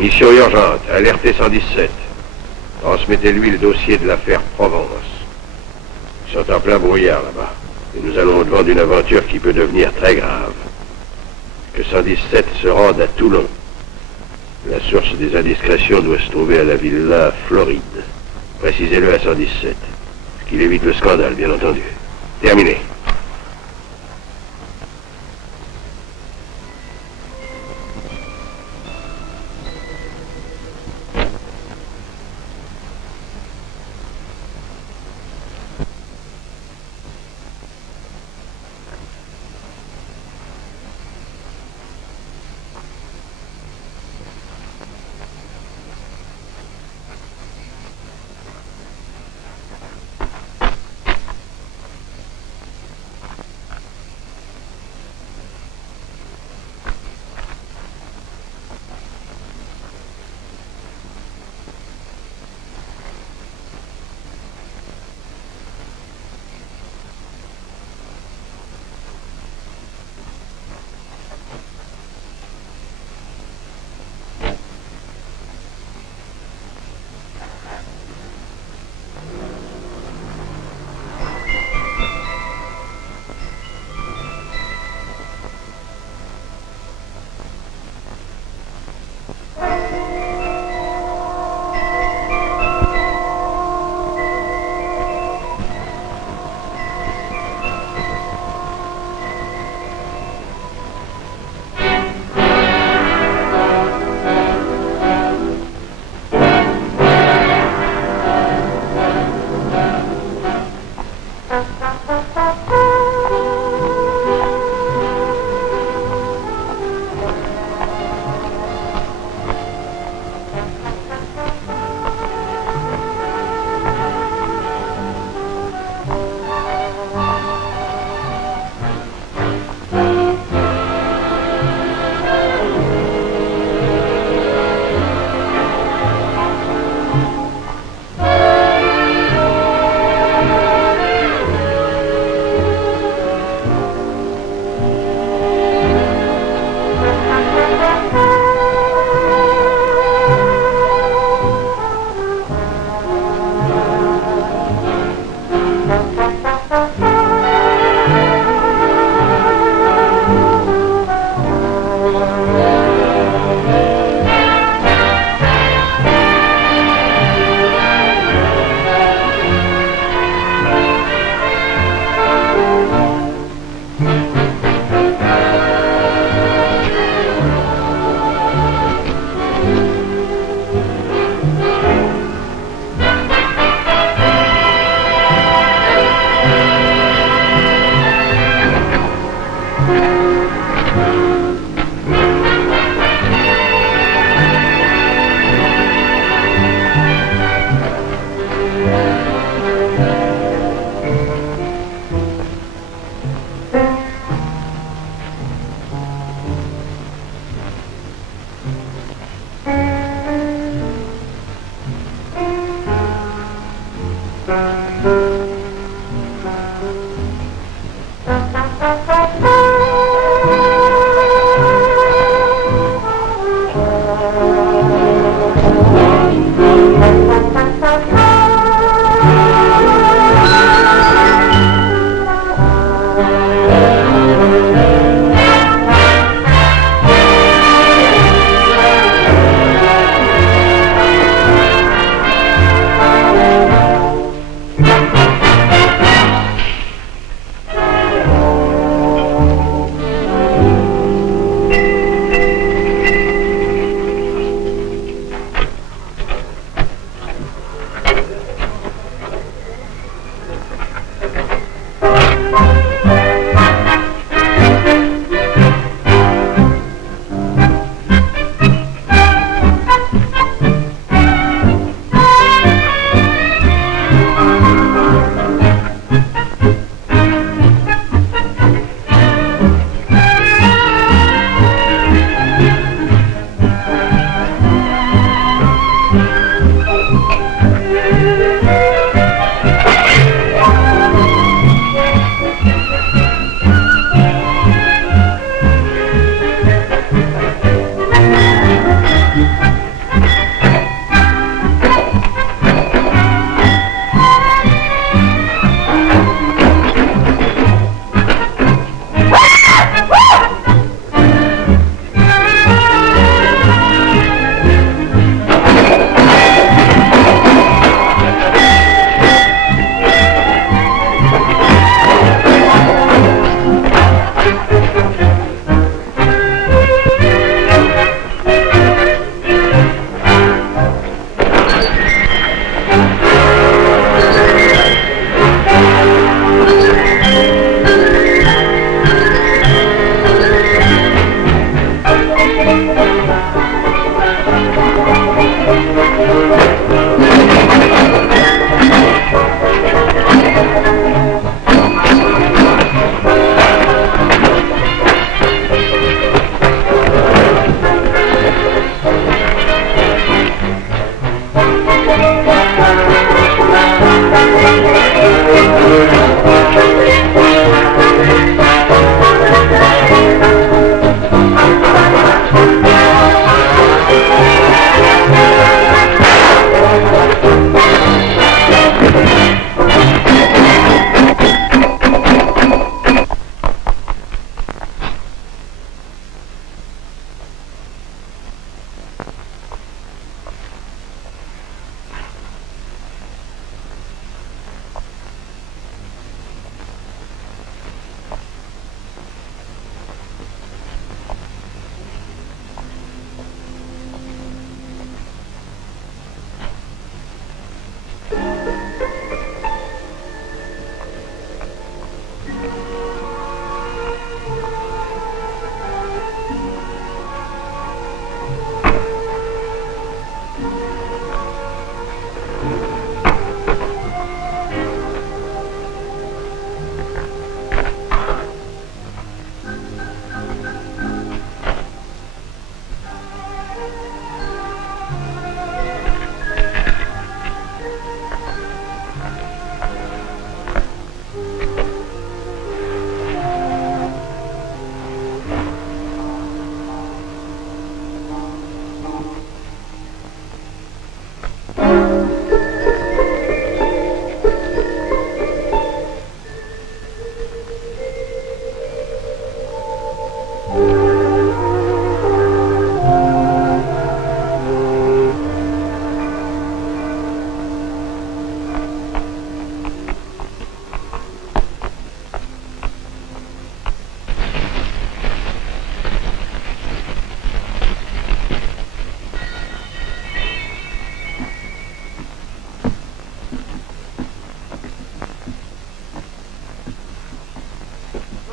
Mission urgente, alertez 117. Transmettez-lui le dossier de l'affaire Provence. Ils sont en plein brouillard là-bas. Et nous allons au-devant d'une aventure qui peut devenir très grave. Que 117 se rende à Toulon. La source des indiscrétions doit se trouver à la villa Floride. Précisez-le à 117. Qu'il évite le scandale, bien entendu. Terminé.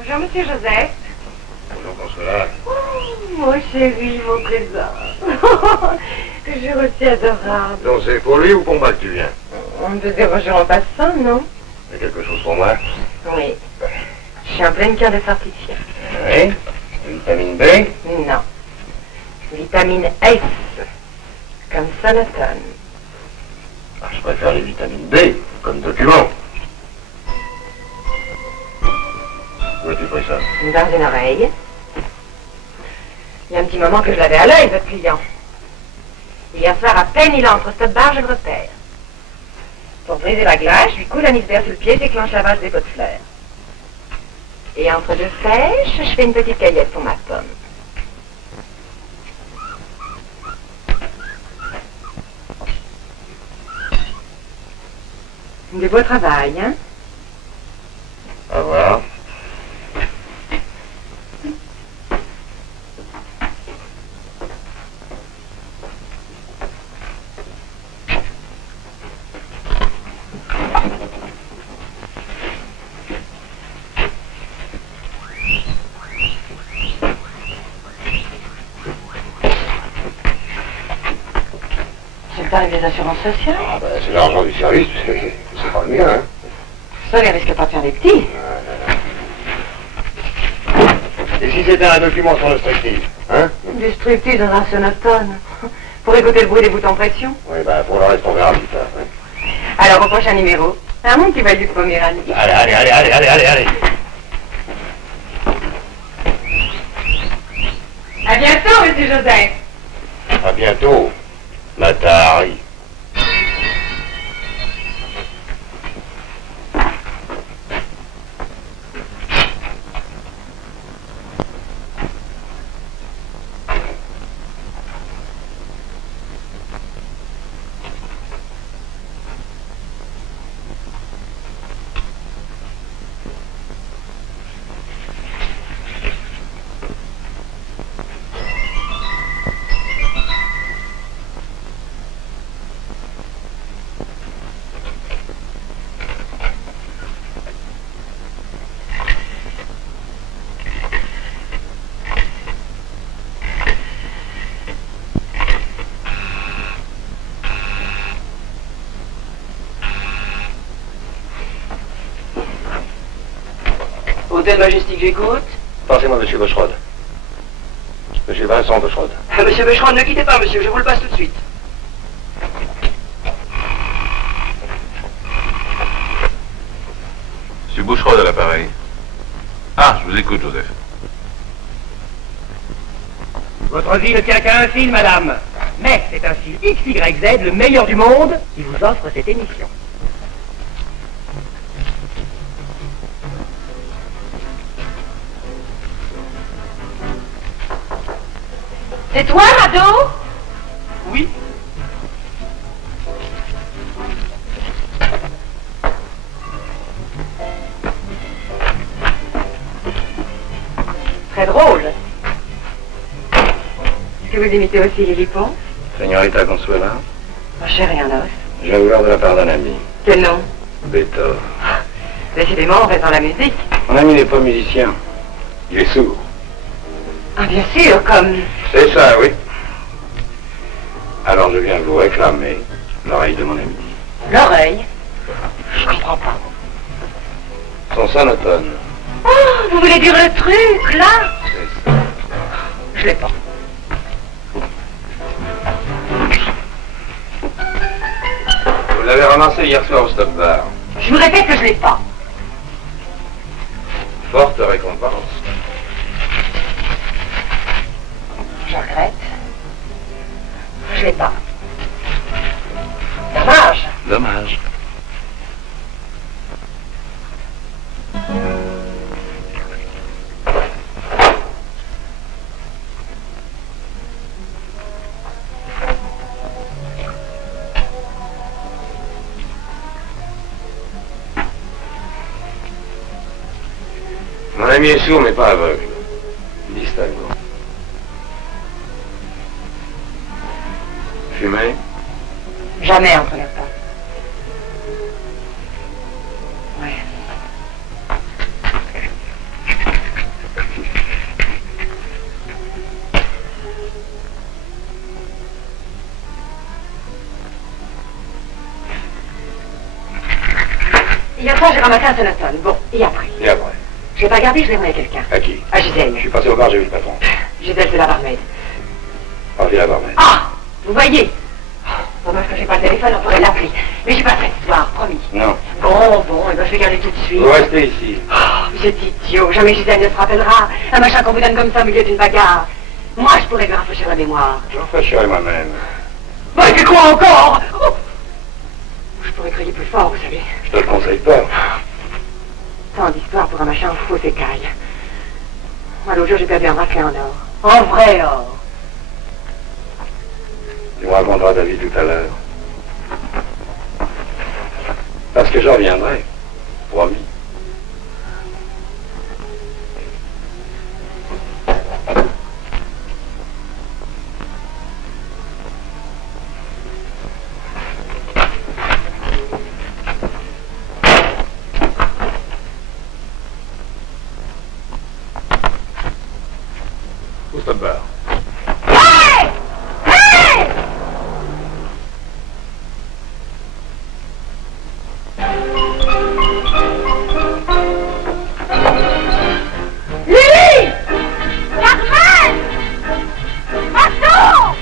Bonjour, monsieur Joseph. Bonjour, Consolade. Oh, mon chéri, mon présent. Que j'ai reçu adorable. Donc c'est pour lui ou pour moi que tu viens? On te dérange en passant, non? Il y a quelque chose pour moi? Oui. Je suis en pleine cure de fortifiant. Oui? Vitamine B? Non. Vitamine S. Comme sonotone. Ah, je préfère les vitamines B, comme document. Où as-tu pris ça? Dans une oreille. Il y a un petit moment que je l'avais à l'œil, votre client. Hier soir, à peine il entre cette barre, je le repère. Pour briser la glace, je lui coule un iceberg sur le pied, déclenche la vase des pots de fleurs. Et entre deux sèches, je fais une petite caillette pour ma pomme. De beau travail, hein? Au revoir. C'est le tarif des assurances sociales. Ah ben c'est l'argent du service, c'est pas le mien, hein. Ça ne risque pas de faire des petits. Et si c'était un document sur le striptease, hein? Du striptease dans un sonotone. Pour écouter le bruit des boutons pression. Oui, ben pour le reste, on verra plus tard. Hein. Alors au prochain numéro. Un mon petit value de Poméranie. Allez. À bientôt, monsieur Joseph. À bientôt, Matari. Hôtel Majestic, j'écoute. Passez-moi Monsieur Bocherode. Monsieur Vincent Bocherode. Monsieur Becheron, ne quittez pas, monsieur, je vous le passe tout de suite. Monsieur Boucherode à l'appareil. Ah, je vous écoute, Joseph. Votre vie ne tient qu'à un fil, madame. Mais c'est un fil XYZ, le meilleur du monde, qui vous offre cette émission. C'est toi, Rado? Oui. Très drôle. Est-ce que vous imitez aussi Lily Pons? Señorita Consuela, Mon cher et un os. je viens vous voir de la part d'un ami. Quel nom? Beto. Décidément, on fait dans la musique. Mon ami n'est pas musicien. Il est sourd. Ah, bien sûr, comme... C'est ça, oui. Alors je viens vous réclamer l'oreille de mon ami. L'oreille. Je comprends pas. Son sonotone. Oh, vous voulez dire le truc, là? C'est ça. Je l'ai pas. Vous l'avez ramassé hier soir au stop bar. Je vous répète que je l'ai pas. Forte récompense. Je regrette. Je l'ai pas. Dommage. Dommage. Mon ami est sourd mais pas aveugle. Distinguons. Fumer? Jamais on ne regarde pas. Ouais. Hier soir, j'ai ramassé un sonotone. Bon, et après? Et après? Je vais pas garder, je vais demander à quelqu'un. À qui? À Gisèle. Je suis passé au bar, j'ai vu le patron. Gisèle, c'est la barmaid. Ah, viens la barmaid. Ah! Vous voyez? Dommage que j'ai pas le téléphone, on pourrait l'appeler. Mais j'ai pas fait ce soir, promis. Non. Bon, eh ben, je vais garder tout de suite. Vous restez ici. Oh, vous êtes idiot, jamais Gisèle ne se rappellera. Un machin qu'on vous donne comme ça au milieu d'une bagarre. Moi, je pourrais lui rafraîchir la mémoire. Je rafraîchirai moi-même. Mais c'est quoi encore? Oh, je pourrais crier plus fort, vous savez. Je te le conseille pas. Tant d'histoire pour un machin faux écaille. Moi, l'autre jour, j'ai perdu un bracelet en or. En vrai or. Tu me raconteras ta vie tout à l'heure. Parce que j'en reviendrai. Promis. Au stop bar. Hey! Hey! Lily! Carmen! Attends!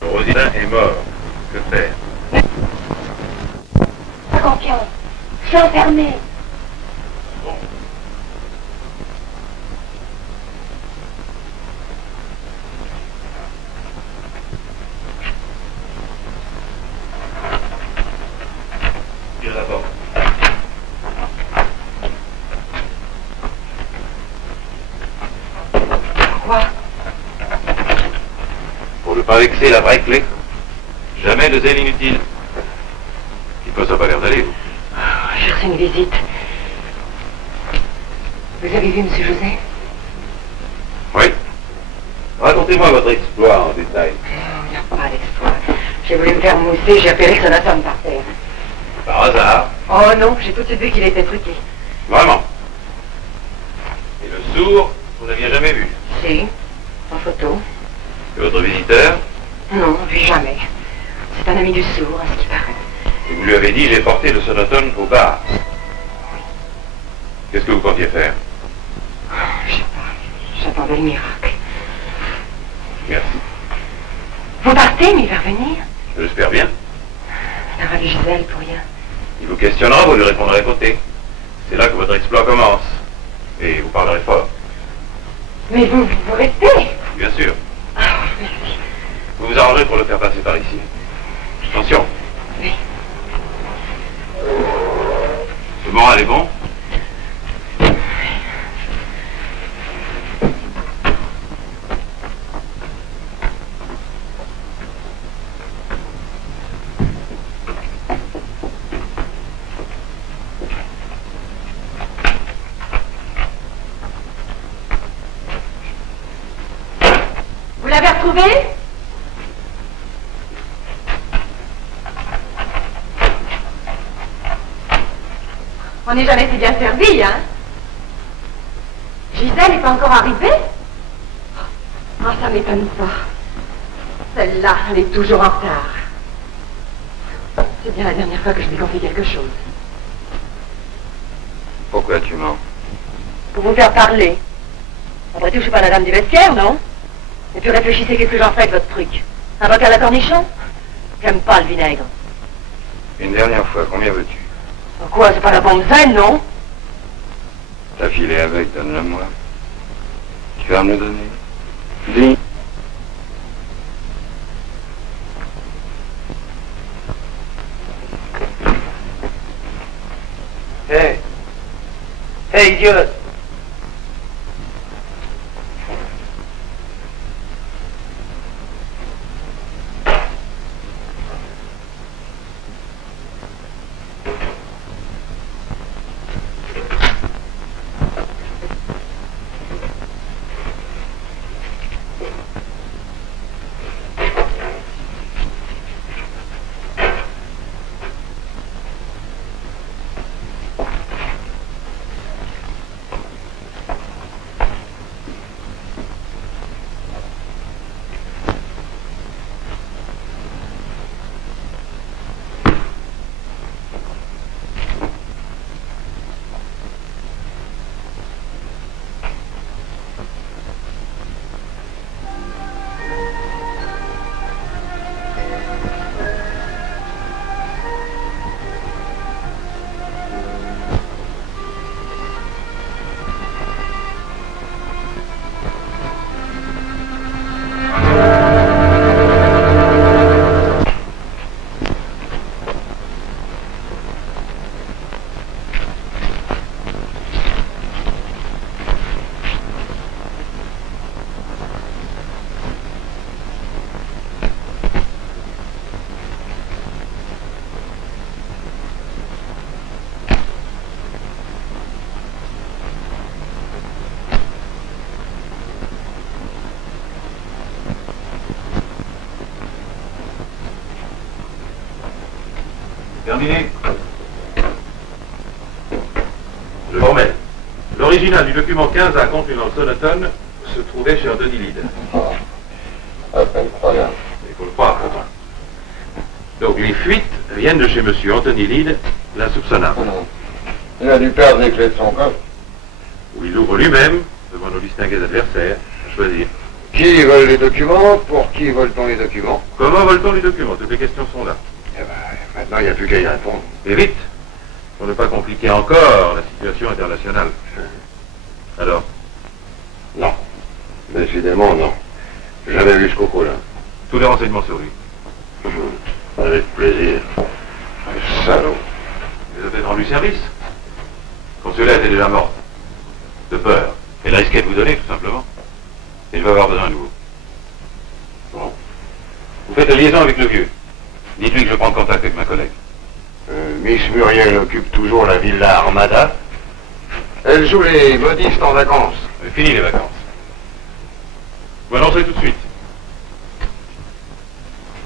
Rosina est mort. Que faire? Pas confiance. Je suis enfermée. Tire la porte. Pourquoi? Pour ne pas vexer la vraie clé. Jamais de zèle inutile. Il peut ça pas l'air d'aller, vous. J'ai reçu une visite. Vous avez vu M. José? Oui. Racontez-moi votre exploit en détail. Il n'y a pas d'exploit. J'ai voulu me faire mousser, j'ai appelé que sonotone par terre. Par hasard. Oh non, j'ai tout de suite vu qu'il était truqué. Vraiment. Et le sourd, vous n'aviez jamais vu. Si, en photo. Et votre visiteur? Non, vu jamais. C'est un ami du sourd, à ce qui paraît. Et vous lui avez dit, j'ai porté le sonotone au bar. Qu'est-ce que vous comptiez faire? Je sais pas, j'attendais le miracle. Merci. Vous partez, mais il va revenir. Je l'espère bien. Il aura vu Gisèle pour rien. Il vous questionnera, vous lui répondrez à côté. C'est là que votre exploit commence. Et vous parlerez fort. Mais vous restez. Bien sûr. Ah, merci. Vous vous arrangerez pour le faire passer par ici. Attention. Oui. Le moral est bon? Vous l'avez retrouvé? On n'est jamais si bien servi, hein? Gisèle n'est pas encore arrivée? Ah, ça m'étonne pas. Celle-là, elle est toujours en retard. C'est bien la dernière fois que je lui confie quelque chose. Pourquoi tu mens? Pour vous faire parler. Après tout, je suis pas la dame du vestiaire, non? Et puis réfléchissez, qu'est-ce que j'en ferai de votre truc? Un bocal à cornichon? J'aime pas le vinaigre. Une dernière fois, combien veux-tu? Quoi, c'est pas la bombe zen, non? T'as filé avec, donne-le-moi. Tu vas me le donner? Dis. Hé! Hé, idiote! Terminé. Le formel. L'original du document 15A contenant le sonotone se trouvait chez Denis Lide. Incroyable. Il faut le croire, pourtant. Donc les fuites viennent de chez monsieur Anthony Lide, l'insoupçonnable. Il a dû perdre les clés de son coffre. Où il ouvre lui-même, devant nos distingués adversaires, à choisir. Qui vole les documents? Pour qui vole-t-on les documents? Comment vole-t-on les documents? Toutes les questions sont là. Eh ben, maintenant, il n'y a plus qu'à y répondre. Et vite, pour ne pas compliquer encore la situation internationale. Alors, Non. Décidément, non. Jamais vu ce coco, là. tous les renseignements sur lui. Avec plaisir. Salaud. Vous avez rendu service. Consuela était déjà morte. De peur. Elle risquait de vous donner, tout simplement. Et je vais avoir besoin de vous. Bon. Vous faites la liaison avec le vieux. Dites-lui que je prends contact avec ma collègue. Miss Muriel occupe toujours la villa Armada. Elle joue les modistes en vacances. Fini les vacances. Vous annoncez tout de suite.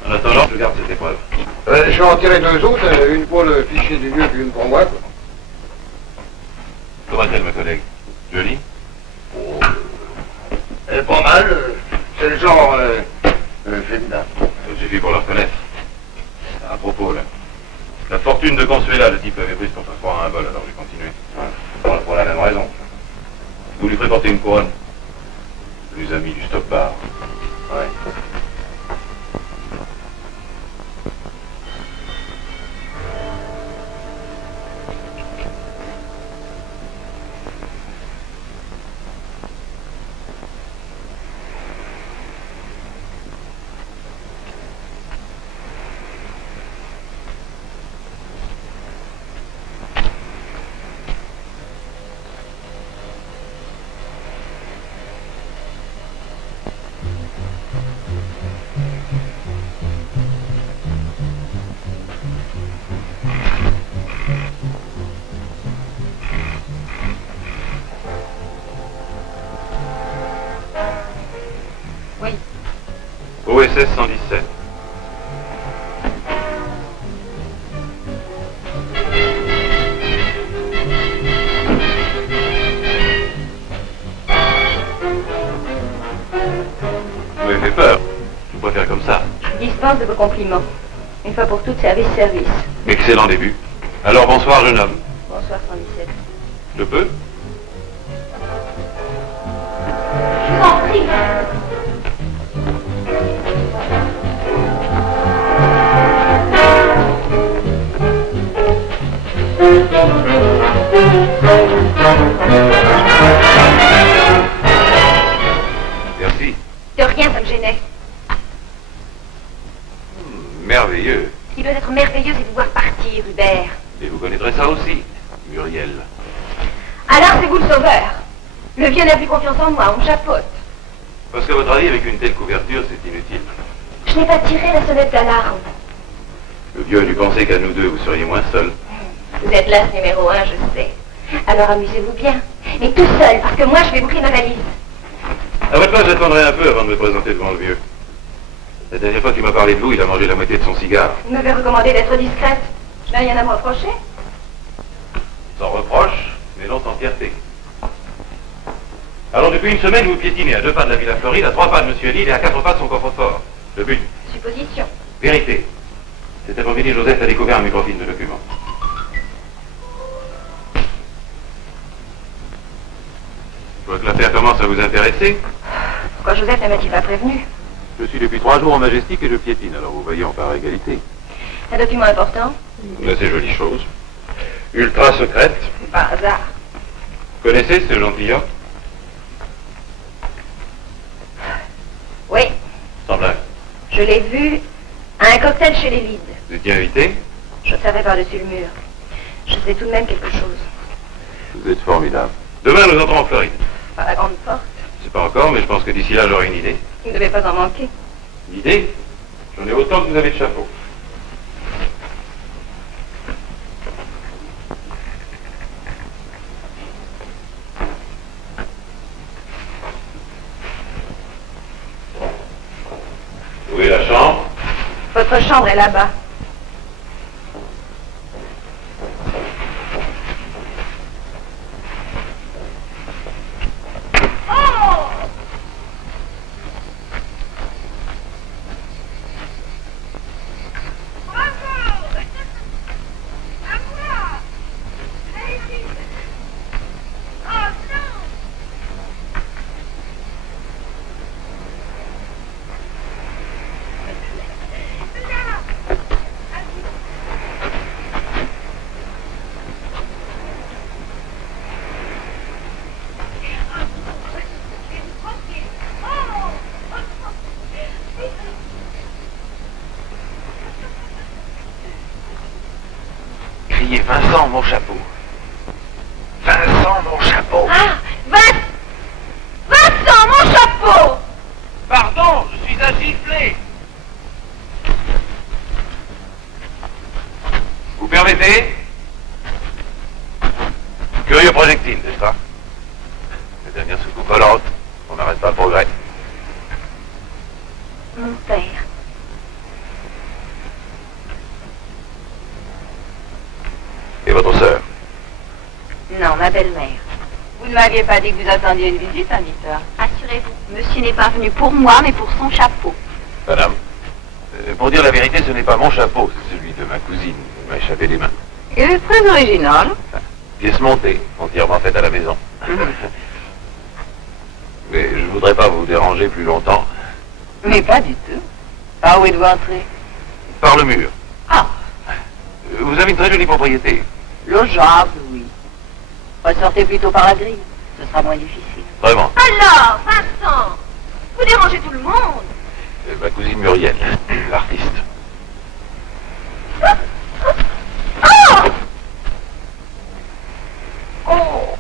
En attendant, je garde cette épreuve. Je vais en tirer deux autres, une pour le fichier du lieu puis une pour moi, quoi. Comment est-elle, ma collègue? Jolie? Oh, elle est pas mal, c'est le genre féminin. Ça suffit pour la reconnaître. À propos, là. La fortune de Consuela, le type l'avait prise pour se croire à un vol, alors j'ai continué. Ouais, pour la même raison. Vous lui ferez porter une couronne. Les amis du stop-bar. Ouais. OSS 117. Vous m'avez fait peur. Je préfère comme ça. Dispense de vos compliments. Une fois pour toutes, service. Excellent début. Alors bonsoir, jeune homme. Bonsoir, 117. Je peux? Je vous en prie. Merveilleux. Ce qui doit être merveilleux, c'est de vous voir partir, Hubert. Et vous connaîtrez ça aussi, Muriel. Alors c'est vous le sauveur. Le vieux n'a plus confiance en moi, on me chapeaute. Parce qu'à votre avis, avec une telle couverture, c'est inutile. Je n'ai pas tiré la sonnette d'alarme. Le vieux a dû penser qu'à nous deux, vous seriez moins seuls. Vous êtes l'as numéro 1, je sais. Alors amusez-vous bien. Mais tout seul, parce que moi je vais boucler ma valise. À votre place, j'attendrai un peu avant de me présenter devant le vieux. La dernière fois qu'il m'a parlé de vous, il a mangé la moitié de son cigare. Vous m'avez recommandé d'être discrète. Je n'ai rien à me reprocher. Sans reproche, mais non sans fierté. Alors depuis une semaine, vous piétinez à 2 pas de la Villa Floride, à 3 pas de Monsieur Lille et à 4 pas de son coffre-fort. Le but. Supposition. Vérité. Cet après-midi, Joseph a découvert un microfilm de documents. Je vois que l'affaire commence à vous intéresser. Pourquoi Joseph ne m'a-t-il pas prévenu? Je suis depuis 3 jours en Majestic et je piétine, alors vous voyez, on part à égalité. Un document important? Une assez jolie chose. Ultra secrète. Par hasard. Vous connaissez ce gentilhomme? Oui, Sans blague. je l'ai vu à un cocktail chez les Lides. Vous étiez invité? Je savais par-dessus le mur. Je sais tout de même quelque chose. Vous êtes formidable. Demain, nous entrons en Floride. Par la grande porte. C'est pas encore, mais je pense que d'ici là, j'aurai une idée. Il ne devait pas en manquer. Une idée? J'en ai autant que vous avez de chapeau. Où est la chambre? Votre chambre est là-bas. Criez Vincent, mon chapeau. Vincent, mon chapeau. Ah, Vincent, mon chapeau! Pardon, je suis agiflé. Vous permettez? Curieux projectile, n'est-ce pas? La dernière soucoupe volante, on n'arrête pas le progrès. Mon père. Et votre sœur? Non, ma belle-mère. Vous ne m'aviez pas dit que vous attendiez une visite, Anita. Assurez-vous, monsieur n'est pas venu pour moi, mais pour son chapeau. Madame, pour dire la vérité, ce n'est pas mon chapeau, c'est celui de ma cousine. Il m'a échappé des mains. Il est très original. Pièce montée, entièrement faite à la maison. Mais je voudrais pas vous déranger plus longtemps. Mais pas du tout. Par où êtes-vous entré? Par le mur. Ah, Vous avez une très jolie propriété. logeable, oui. Ressortez plutôt par la grille. Ce sera moins difficile. Vraiment. Alors, Vincent, vous dérangez tout le monde. Ma cousine Muriel, l'artiste. Oh! Oh!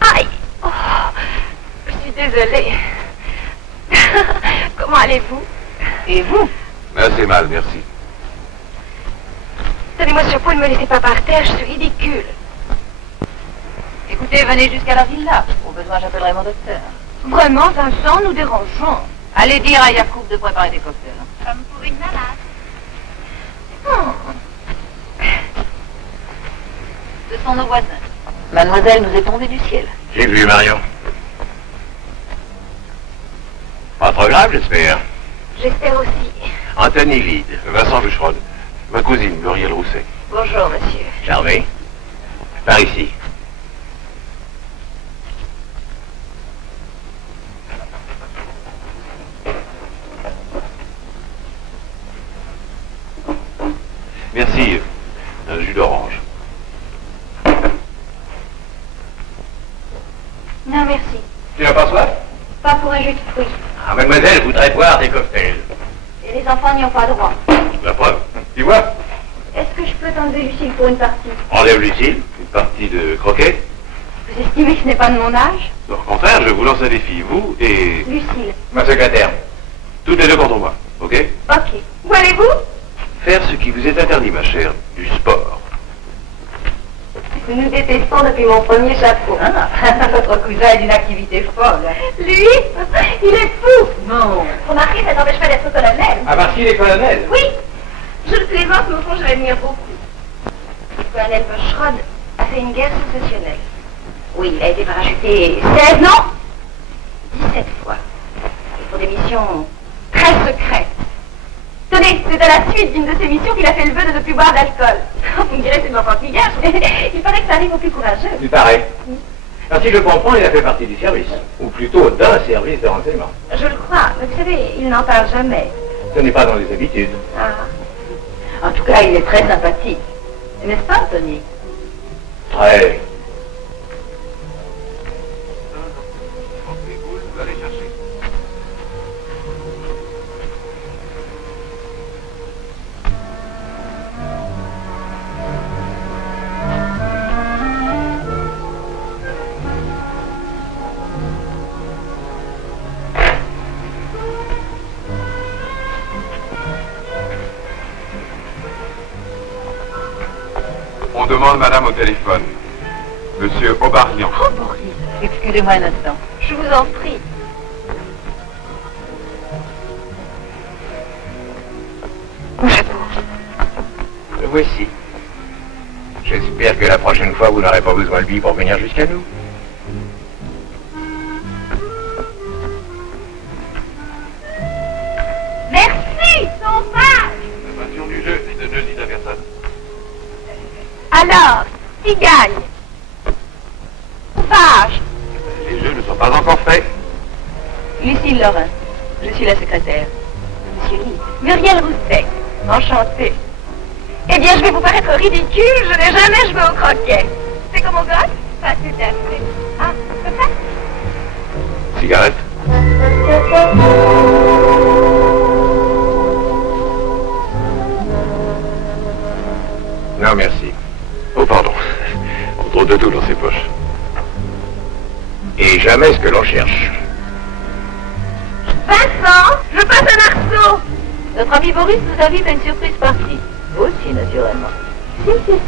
Aïe! Oh! Je suis désolée. Comment allez-vous? Et vous? Assez mal, merci. Donnez-moi ce chapeau et ne me laissez pas par terre, je suis ridicule. Écoutez, venez jusqu'à la villa. Au besoin, j'appellerai mon docteur. Vraiment, Vincent, nous dérangeons. Allez dire à Yacoub de préparer des cocktails. Comme pour une malade. Oh. Ce sont nos voisins. Mademoiselle nous est tombée du ciel. J'ai vu, Marion. Pas trop grave, j'espère. J'espère aussi. Anthony Lide, Vincent Boucherode, ma cousine Muriel Rousset. Bonjour, monsieur. Charmé. Par ici. Merci. Un jus d'orange. Non, merci. Tu n'as pas soif? Pas pour un jus de fruits. Ah, mademoiselle voudrait boire des cocktails. Et les enfants n'y ont pas droit. La preuve. Tu vois? Est-ce que je peux t'enlever Lucille pour une partie? Enlève Lucille, une partie de croquet. Vous estimez que ce n'est pas de mon âge? Au contraire, je vous lance un défi, vous et... Lucille. ma secrétaire. Toutes les deux contre moi, ok? Ok. Où allez-vous? Faire ce qui vous est interdit, ma chère, du sport. Nous nous détestons depuis mon premier chapeau. Votre cousin est d'une activité folle. Lui? Il est fou! Non. Remarquez, ça t'empêche pas d'être colonel. Ah, parce qu'il est colonel. Oui! Je le plaisante, mais au fond, je l'admire beaucoup. Le colonel Bushrod a fait une guerre successionnelle. Oui, il a été parachuté 16, non 17 fois. Et pour des missions très secrètes. Tenez, c'est à la suite d'une de ces missions qu'il a fait le vœu de ne plus boire d'alcool. Vous me direz, c'est de l'enfantillage, mais il paraît que ça arrive aux plus courageux. Il paraît. Alors, si je comprends, il a fait partie du service. Ou plutôt d'un service de renseignement. Je le crois, mais vous savez, il n'en parle jamais. Ce n'est pas dans les habitudes. Ah. En tout cas, il est très sympathique. N'est-ce pas, Anthony? Très. Vous allez chercher. On demande madame au téléphone. Monsieur Aubarlian. Oh, Boris, excusez-moi un instant. Je vous en prie. Mon chapeau. Le voici. J'espère que la prochaine fois, vous n'aurez pas besoin de lui pour venir jusqu'à nous. Merci, sauvage. La passion du jeu, ne le dites à personne. Alors, qui gagne? Sauvage. Les jeux ne sont pas encore faits. Lucille Lorrain. Je suis la secrétaire. Monsieur Lee. Muriel Rousset. Enchantée. Eh bien, je vais vous paraître ridicule, je n'ai jamais joué au croquet. C'est comme au golf? Pas tout à fait. Ah, c'est ça? Cigarette. Non, merci. Oh, pardon. On trouve de tout dans ses poches. Et jamais ce que l'on cherche. Vincent, je passe un arceau. Notre ami Boris nous invite à une surprise partie. Vous aussi, naturellement.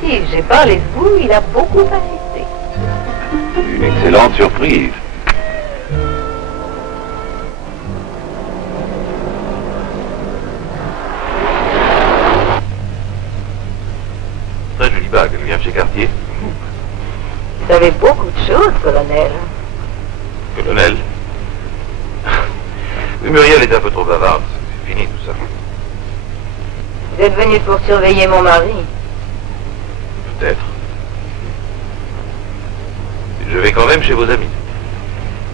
Si, j'ai parlé de vous, il a beaucoup insisté. Une excellente surprise. Très jolie bague, elle vient de chez Cartier. Vous savez beaucoup de choses, colonel. Colonel. Mais Muriel est un peu trop bavarde. C'est fini tout ça. Vous êtes venu pour surveiller mon mari. Peut-être. Je vais quand même chez vos amis.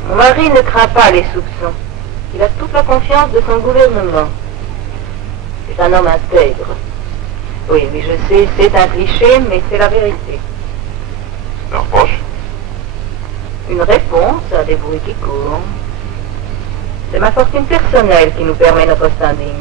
Mon mari ne craint pas les soupçons. Il a toute la confiance de son gouvernement. C'est un homme intègre. Oui, je sais, c'est un cliché, mais c'est la vérité. Un reproche? Une réponse à des bruits qui courent. C'est ma fortune personnelle qui nous permet notre standing.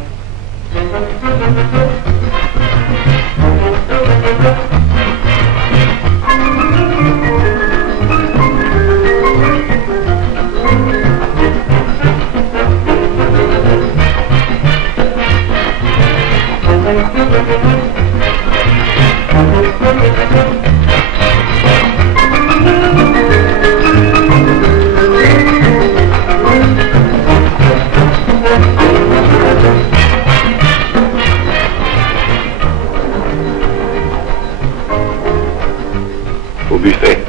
Au buffet.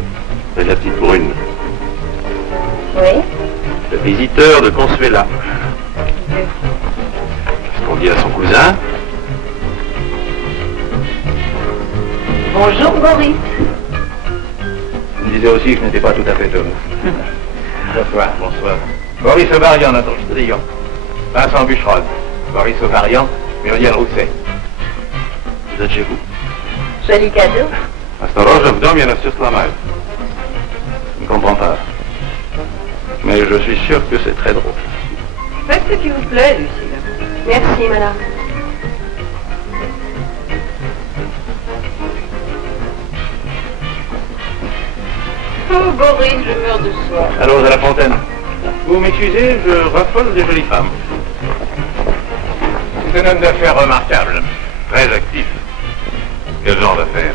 C'est la petite brune. Oui? Le visiteur de Consuela. Qu'est-ce qu'on dit à son cousin? Bonjour, Boris. Je me disais aussi que je n'étais pas tout à fait heureux. Bonsoir. Bonsoir. Boris Aubarlian, notre client. Vincent Bushrod. Boris Aubarlian, Muriel Rousset. Vous êtes chez vous? Joli cadeau. Осторожно, в дом я на все сломаю. Je ne comprends pas. Mais je suis sûr que c'est très drôle. Faites ce qui vous plaît, Lucille. Merci, madame. Oh, Boris, je meurs de soif. Allons à la fontaine. Vous m'excusez, je raffole des jolies femmes. C'est un homme d'affaires remarquable. Très actif. Quel genre d'affaires?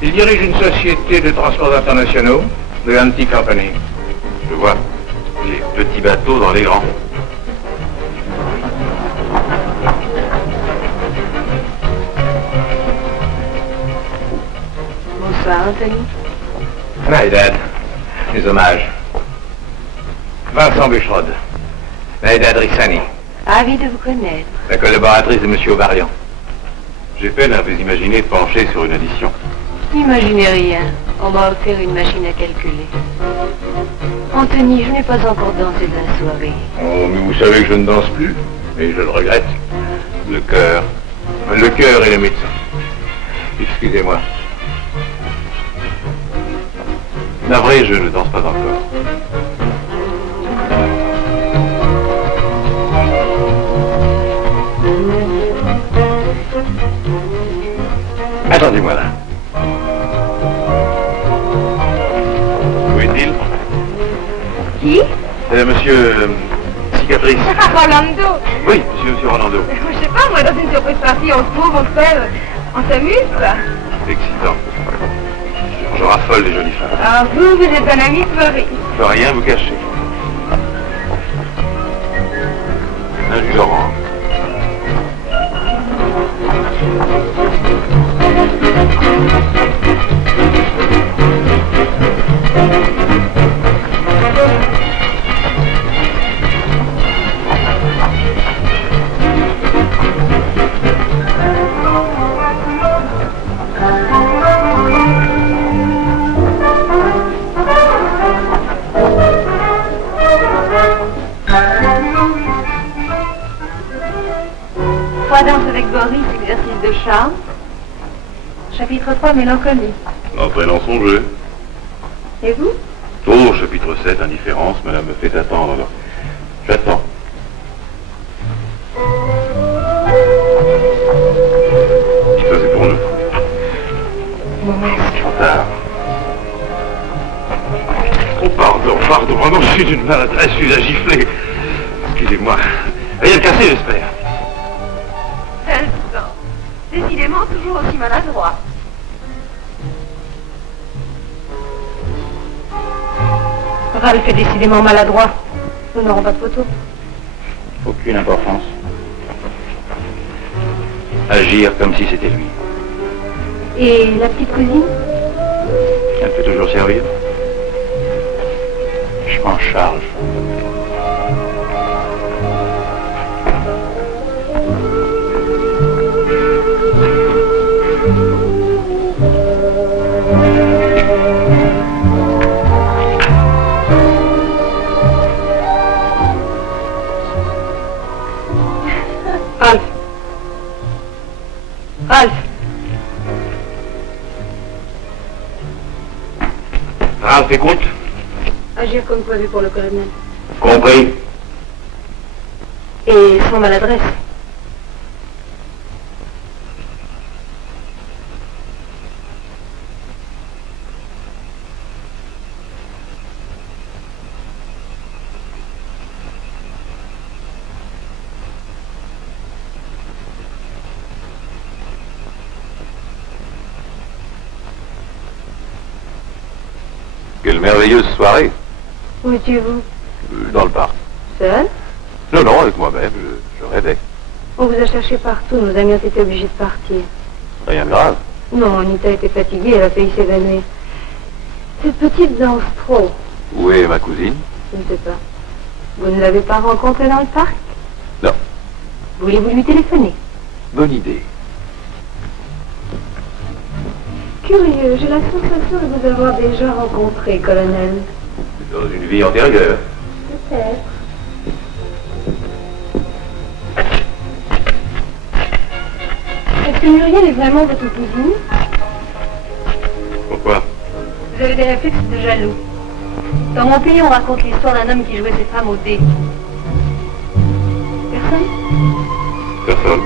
Il dirige une société de transports internationaux, de Anti Company. Je vois. Les petits bateaux dans les grands. Bonsoir, Anthony. Naïdad, mes hommages. Vincent Bucherode. Naïdad Rissani, Ravi de vous connaître. la collaboratrice de M. Ovarian. J'ai peine à vous imaginer pencher sur une addition. N'imaginez rien. On m'a offert une machine à calculer. Anthony, je n'ai pas encore dansé de la soirée. Oh, mais vous savez que je ne danse plus, et je le regrette. Le cœur. Le cœur et le médecin. Excusez-moi. Navré, je ne danse pas encore. Attendez-moi là. Où est-il? Qui? Monsieur... Cicatrice. Ah, Rolando. Oui, monsieur Rolando. Je sais pas, moi, dans une surprise partie, on se trouve, on se fait, on s'amuse, quoi. C'est excitant. Je raffole les jolies femmes. Ah, vous êtes un ami de Boris. Je peux rien vous cacher. Indulgent. Trois danses avec Boris, exercice de charme. Chapitre 3, mélancolie. Entraînant son jeu. Et vous? Oh, chapitre 7, indifférence, madame me fait attendre. Alors, j'attends. Ça, c'est pour nous. Mon masque. Trop tard. Oh, pardon, vraiment, je suis d'une maladresse, je suis à gifler. Excusez-moi. Rien de cassé, j'espère. Instant. Décidément, toujours aussi maladroit. Ralph est décidément maladroit. Nous n'aurons pas de photo. Aucune importance. Agir comme si c'était lui. Et la petite cousine? Elle peut toujours servir. Je m'en charge. Ralph. Ralph. Ralph, écoute. Agir comme prévu pour le colonel. Compris. Et sans maladresse. Quelle merveilleuse soirée. Où étiez-vous? Dans le parc. Seul? Non, avec moi-même, je rêvais. On vous a cherché partout, nos amis ont été obligés de partir. Rien de grave. Non, Anita était fatiguée, elle a failli s'évanouir. Cette petite danse trop. Où est ma cousine? Je ne sais pas. Vous ne l'avez pas rencontrée dans le parc? Non. Voulez-vous lui téléphoner? Bonne idée. Curieux, j'ai la sensation de vous avoir déjà rencontré, colonel. Dans une vie antérieure. Peut-être. Est-ce que Muriel est vraiment votre cousine? Pourquoi? Vous avez des réflexes de jaloux. Dans mon pays, on raconte l'histoire d'un homme qui jouait ses femmes au dé. Personne? Personne.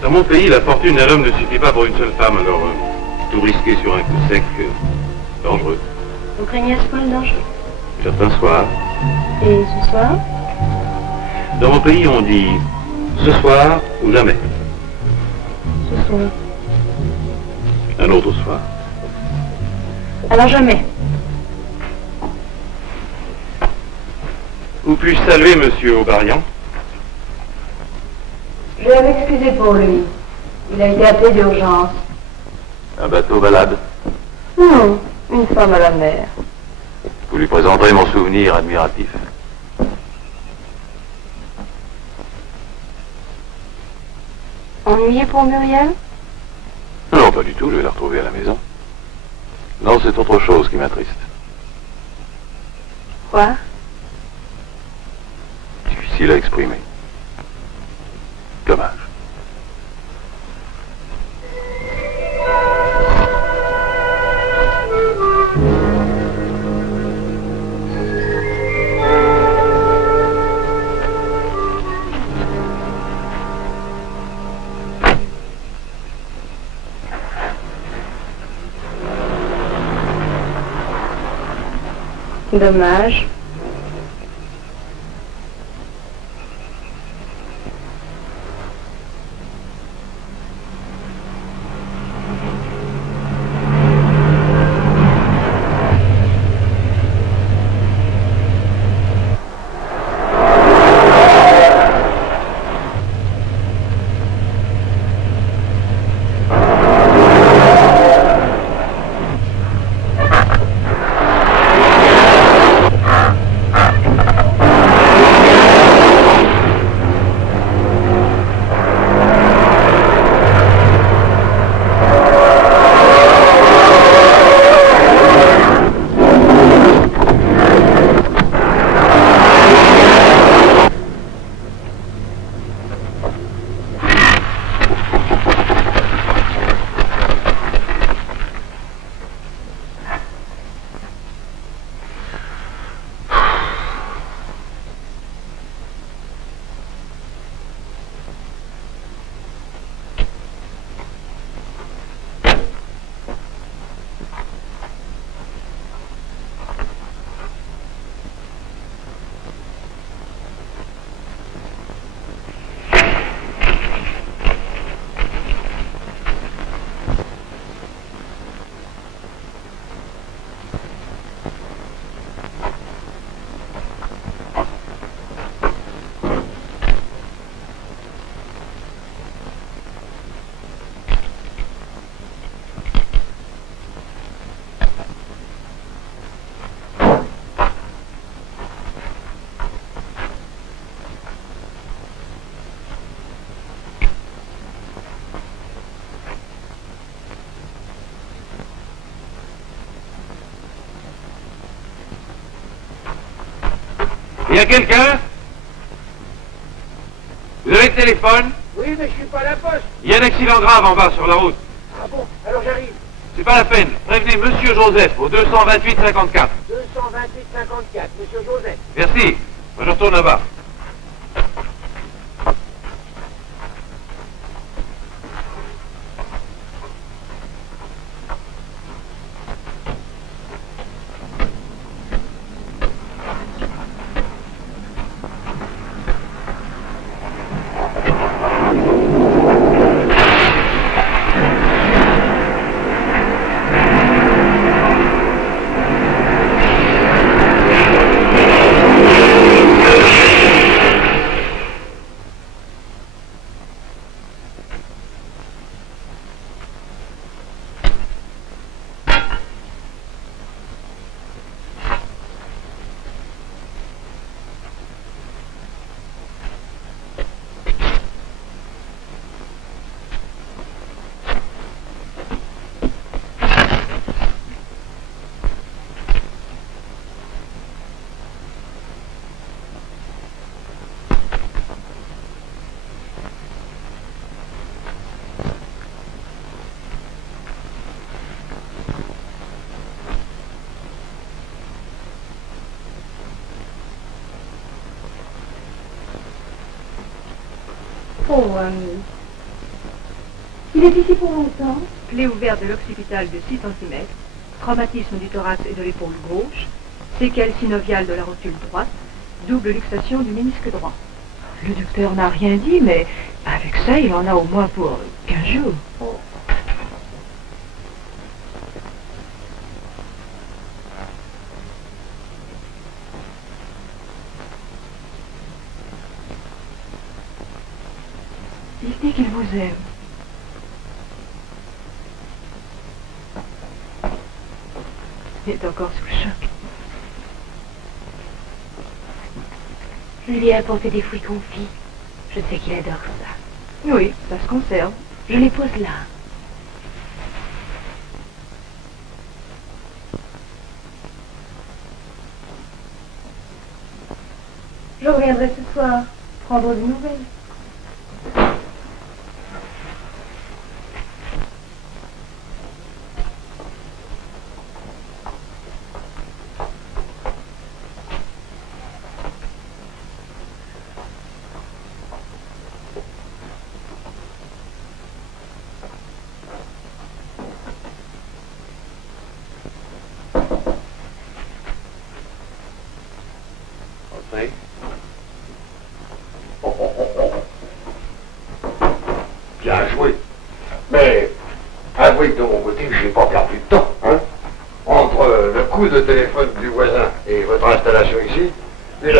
Dans mon pays, la fortune d'un homme ne suffit pas pour une seule femme, alors Tout risquer sur un coup sec, dangereux. Vous craignez à ce point le danger? Certains soirs. Et ce soir? Dans mon pays, on dit ce soir ou jamais. Ce soir. Un autre soir. Alors jamais. Où puis-je saluer Monsieur Aubarian? Je vais m'excuser pour lui. Il a été appelé d'urgence. Un bateau balade. Non, une femme à la mer. Vous lui présenterez mon souvenir admiratif. Ennuyé pour Muriel? Non, pas du tout, je vais la retrouver à la maison. Non, c'est autre chose qui m'attriste. Quoi? Difficile à exprimer. Dommage. Dommage. Il y a quelqu'un? Vous avez le téléphone? Oui, mais je suis pas à la poste. Il y a un accident grave en bas sur la route. Ah bon? Alors j'arrive. C'est pas la peine. Prévenez Monsieur Joseph au 228-54. 228-54, Monsieur Joseph. Merci. Moi, je retourne là-bas. Pauvre ami. Il est ici pour longtemps. Clé ouverte de l'occipital de 6 cm, traumatisme du thorax et de l'épaule gauche, séquelles synoviales de la rotule droite, double luxation du ménisque droit. Le docteur n'a rien dit, mais avec ça, il en a au moins pour 15 jours. Il dit qu'il vous aime. Il est encore sous le choc. Je lui ai apporté des fruits confits. Je sais qu'il adore ça. Oui, ça se conserve. Je les pose là. Je reviendrai ce soir prendre des nouvelles. Entrez. Bien joué. Mais avouez que de mon côté, je n'ai pas perdu de temps. Hein, entre le coup de téléphone du voisin et votre installation ici, et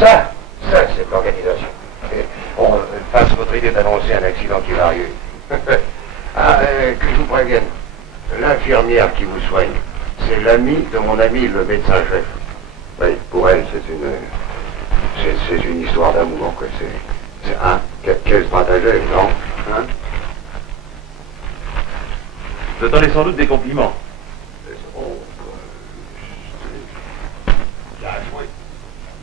ça c'est l'organisation. On face votre idée d'annoncer un accident qui va arriver. Que je vous prévienne, l'infirmière qui vous soigne, c'est l'amie de mon ami le médecin-chef. Oui, pour elle, c'est une histoire d'amour, quoi. C'est quel stratagème, non? Hein? Vous attendez sans doute des compliments. Bien joué.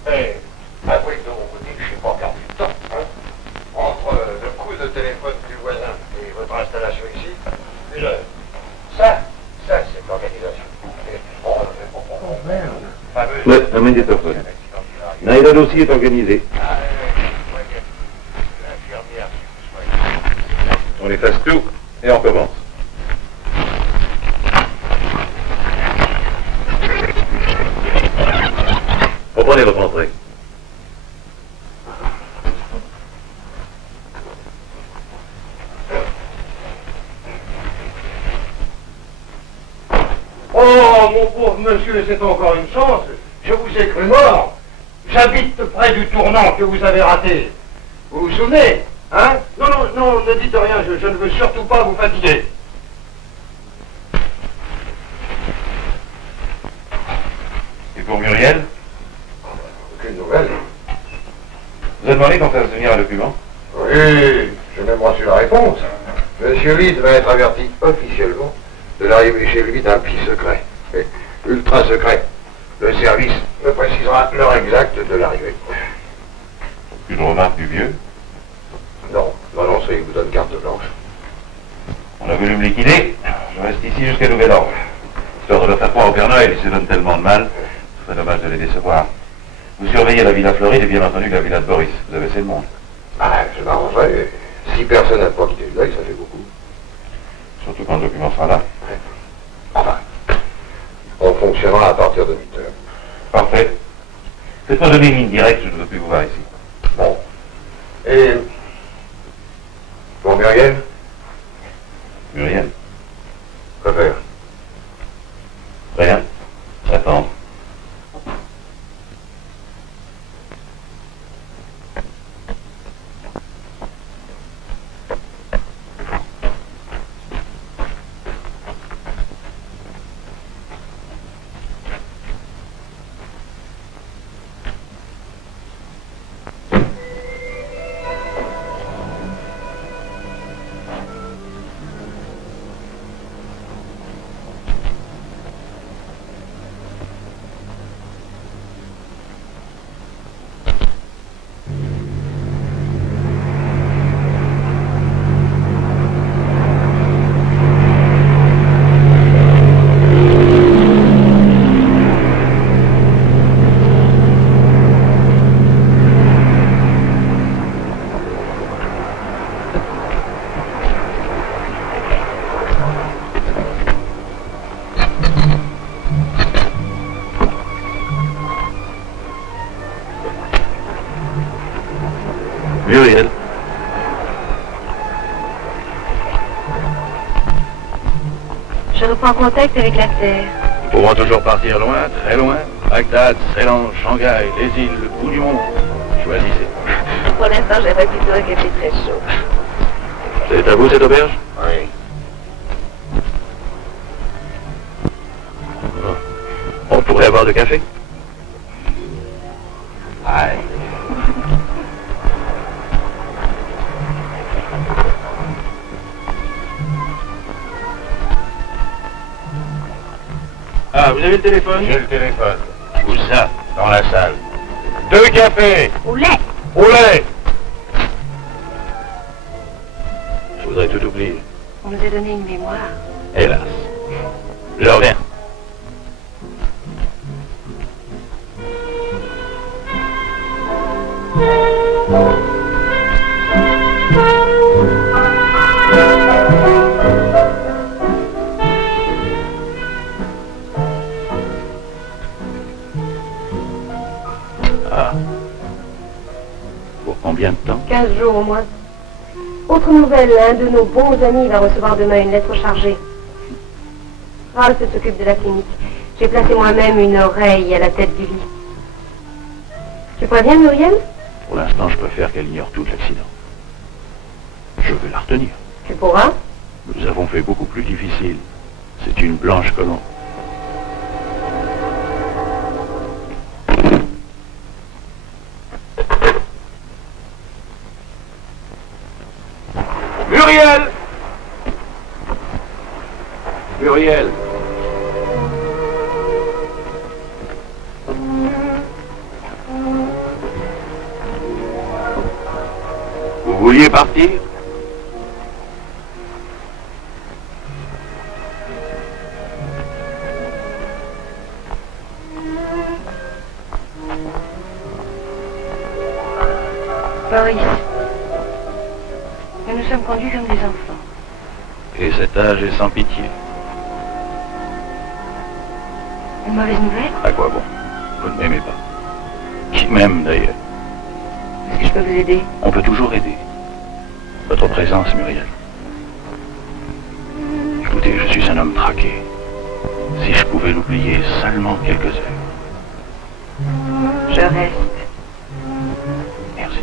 Mais avouez que de mon côté, je n'ai pas perdu de temps. Hein, entre le coup de téléphone du voisin et votre installation ici, et ça c'est l'organisation. Oh merde. Ouais, un médiateur. Là, le dossier est organisé. L'infirmière qui vous soigne. On efface tout et on commence. Reprenez votre entrée. Oh, mon pauvre monsieur, c'est encore une chance. Je vous ai cru mort. J'habite près du tournant que vous avez raté. Vous vous souvenez? Hein? Non, ne dites rien, je ne veux surtout pas vous fatiguer. Et pour Muriel? Aucune nouvelle. Vous avez demandé qu'on fasse venir un document? Oui, j'ai même reçu la réponse. Monsieur Leeds va être averti officiellement de l'arrivée chez lui d'un petit secret. Ultra secret. Le service me précisera l'heure exacte de l'arrivée. Une remarque du vieux? Non, ça il vous donne carte blanche. On a voulu me liquider. Je reste ici jusqu'à nouvel ordre. Histoire de leur faire croire au Père Noël, ils se donnent tellement de mal. Ce serait dommage de les décevoir. Vous surveillez la Villa Floride et bien entendu la Villa de Boris. Vous avez assez de monde. Ah, je m'arrangerai. Si personne n'a pas quitté l'œil, ça fait beaucoup. Surtout quand le document sera là. Enfin, on fonctionnera à partir de 8 heures. Parfait. Faites-moi donner une ligne directe, je ne veux plus vous voir ici. Bon. Et... Bon, Muriel? Muriel? Quoi faire? Rien. Attendre. Muriel. Je reprends contact avec la Terre. Nous pourrons toujours partir loin, très loin. Bagdad, Ceylan, Shanghai, les îles, le bout du monde. Choisissez. Pour l'instant, j'aimerais plutôt un café très chaud. C'est à vous cette auberge? Oui. On pourrait avoir de café? Aïe. Ah, vous avez le téléphone? J'ai le téléphone. Où ça? Dans la salle. 2 cafés. Au lait. Au lait. Je voudrais tout oublier. On nous a donné une mémoire. Hélas. Je reviens. Ah. Pour combien de temps? 15 jours au moins. Autre nouvelle, un de nos bons amis va recevoir demain une lettre chargée. Ralph s'occupe de la clinique. J'ai placé moi-même une oreille à la tête du lit. Tu préviens Muriel? Pour l'instant, je préfère qu'elle ignore tout de l'accident. Je vais la retenir. Tu pourras? Nous avons fait beaucoup plus difficile. C'est une blanche colombe. Muriel! Muriel! Vous vouliez partir? Boris, nous nous sommes conduits comme des enfants. Et cet âge est sans pitié. Une mauvaise nouvelle? À quoi bon? Vous ne m'aimez pas. Qui m'aime d'ailleurs? Est-ce que je peux vous aider? On peut toujours aider. Votre présence, Muriel. Écoutez, je suis un homme traqué. Si je pouvais l'oublier seulement quelques heures. Je reste. Merci.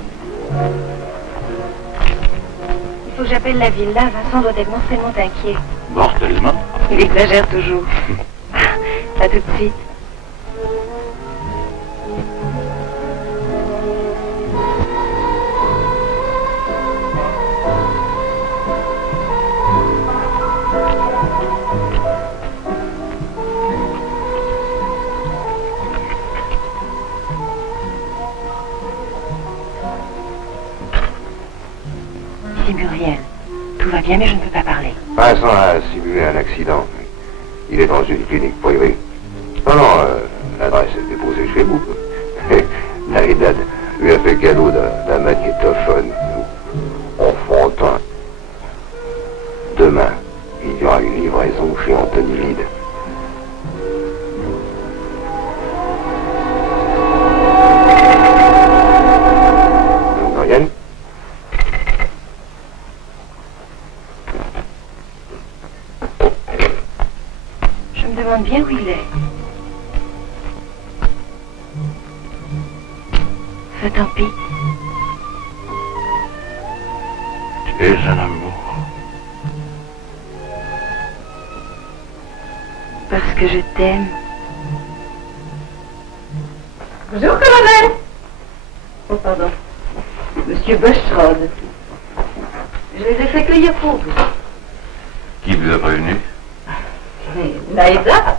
Il faut que j'appelle la ville. Là, Vincent doit être mortellement inquiet. Mortellement? Il exagère toujours. À tout de suite. C'est Muriel. Tout va bien, mais je ne peux pas parler. Vincent a simulé un accident. Il est dans une clinique privée. Non, l'adresse est déposée chez vous. Naïdad lui a fait cadeau d'un magnétophone enfantin. Demain, il y aura une livraison chez Anthony Lide. Muriel? Je me demande bien où il est. Tant pis. Tu es un amour. Parce que je t'aime. Bonjour, colonel. Oh, pardon. Monsieur Bustrode. Je les ai fait cueillir pour vous. Qui vous a prévenu? Naïda.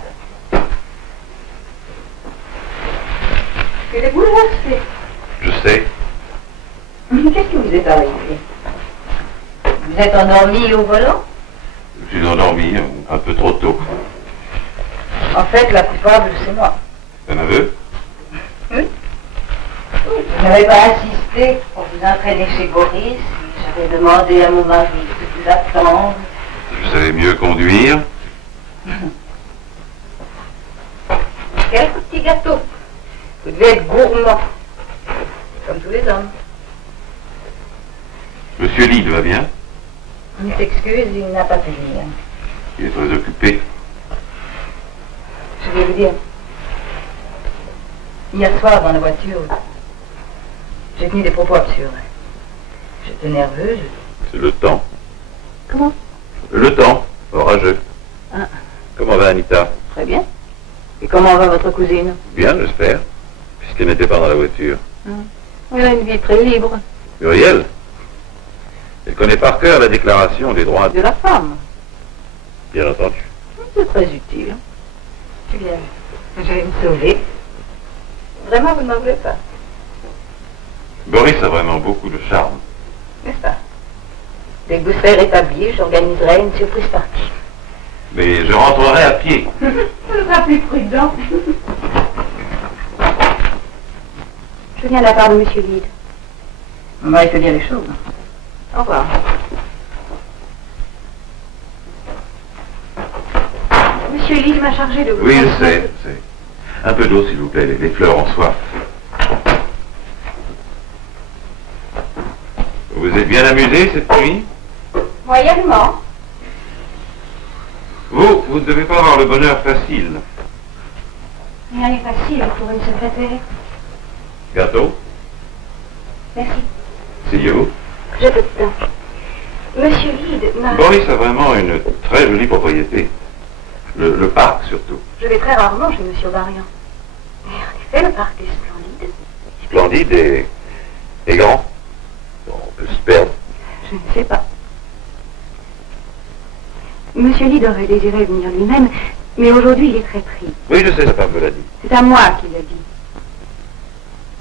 Elle est bouleversée. Je sais. Qu'est-ce qui vous est arrivé? Vous êtes endormi au volant? Je suis endormi un peu trop tôt. En fait, la coupable, c'est moi. Un aveu? Oui. Vous n'avez pas insisté pour vous entraîner chez Boris. J'avais demandé à mon mari de vous attendre. Je savais mieux conduire. Quel petit gâteau. Vous devez être gourmand. Comme tous les hommes. Monsieur Lide va bien? Il s'excuse, il n'a pas pu venir. Il est très occupé. Je vais vous dire. Hier soir, dans la voiture, j'ai tenu des propos absurdes. J'étais nerveuse. C'est le temps. Comment? Le temps, orageux. Ah. Comment va Anita? Très bien. Et comment va votre cousine? Bien, j'espère, puisqu'elle n'était pas dans la voiture. Elle a une vie très libre. Muriel? Elle connaît par cœur la déclaration des droits De la femme. Bien entendu. C'est très utile. Julien, je vais me sauver. Vraiment, vous ne m'en voulez pas, Boris a vraiment beaucoup de charme. n'est-ce pas? Dès que vous serez rétabli, j'organiserai une surprise partie. Mais je rentrerai à pied. Ce sera plus prudent. Je viens de la part de Monsieur Lide. On va étudier les choses. Au revoir. Monsieur Lide m'a chargé de vous... Oui, je sais. Un peu d'eau, s'il vous plaît, les fleurs ont soif. Vous êtes bien amusé cette nuit? Moyennement. Vous ne devez pas avoir le bonheur facile. Rien n'est facile pour une secrétaire. Gâteau? Merci. See you. J'ai peu de temps. Monsieur Lide m'a... Boris a vraiment une très jolie propriété. Le parc, surtout. Je vais très rarement chez Monsieur Varian. Mais en effet, le parc est splendide. Splendide et grand. On peut se perdre. Je ne sais pas. Monsieur Lide aurait désiré venir lui-même, mais aujourd'hui il est très pris. Oui, je sais, sa femme me l'a dit. C'est à moi qu'il l'a dit.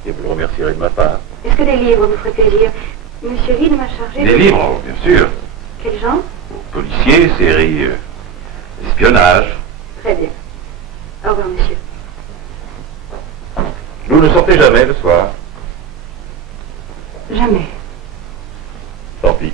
Et vous le remercierez de ma part. Est-ce que des livres vous feraient plaisir? Monsieur Lide m'a chargé Des livres, oh, bien sûr. Quel genre? Policiers, séries, espionnage. Très bien. Au revoir, monsieur. Vous ne sortez jamais le soir. Jamais. Tant pis.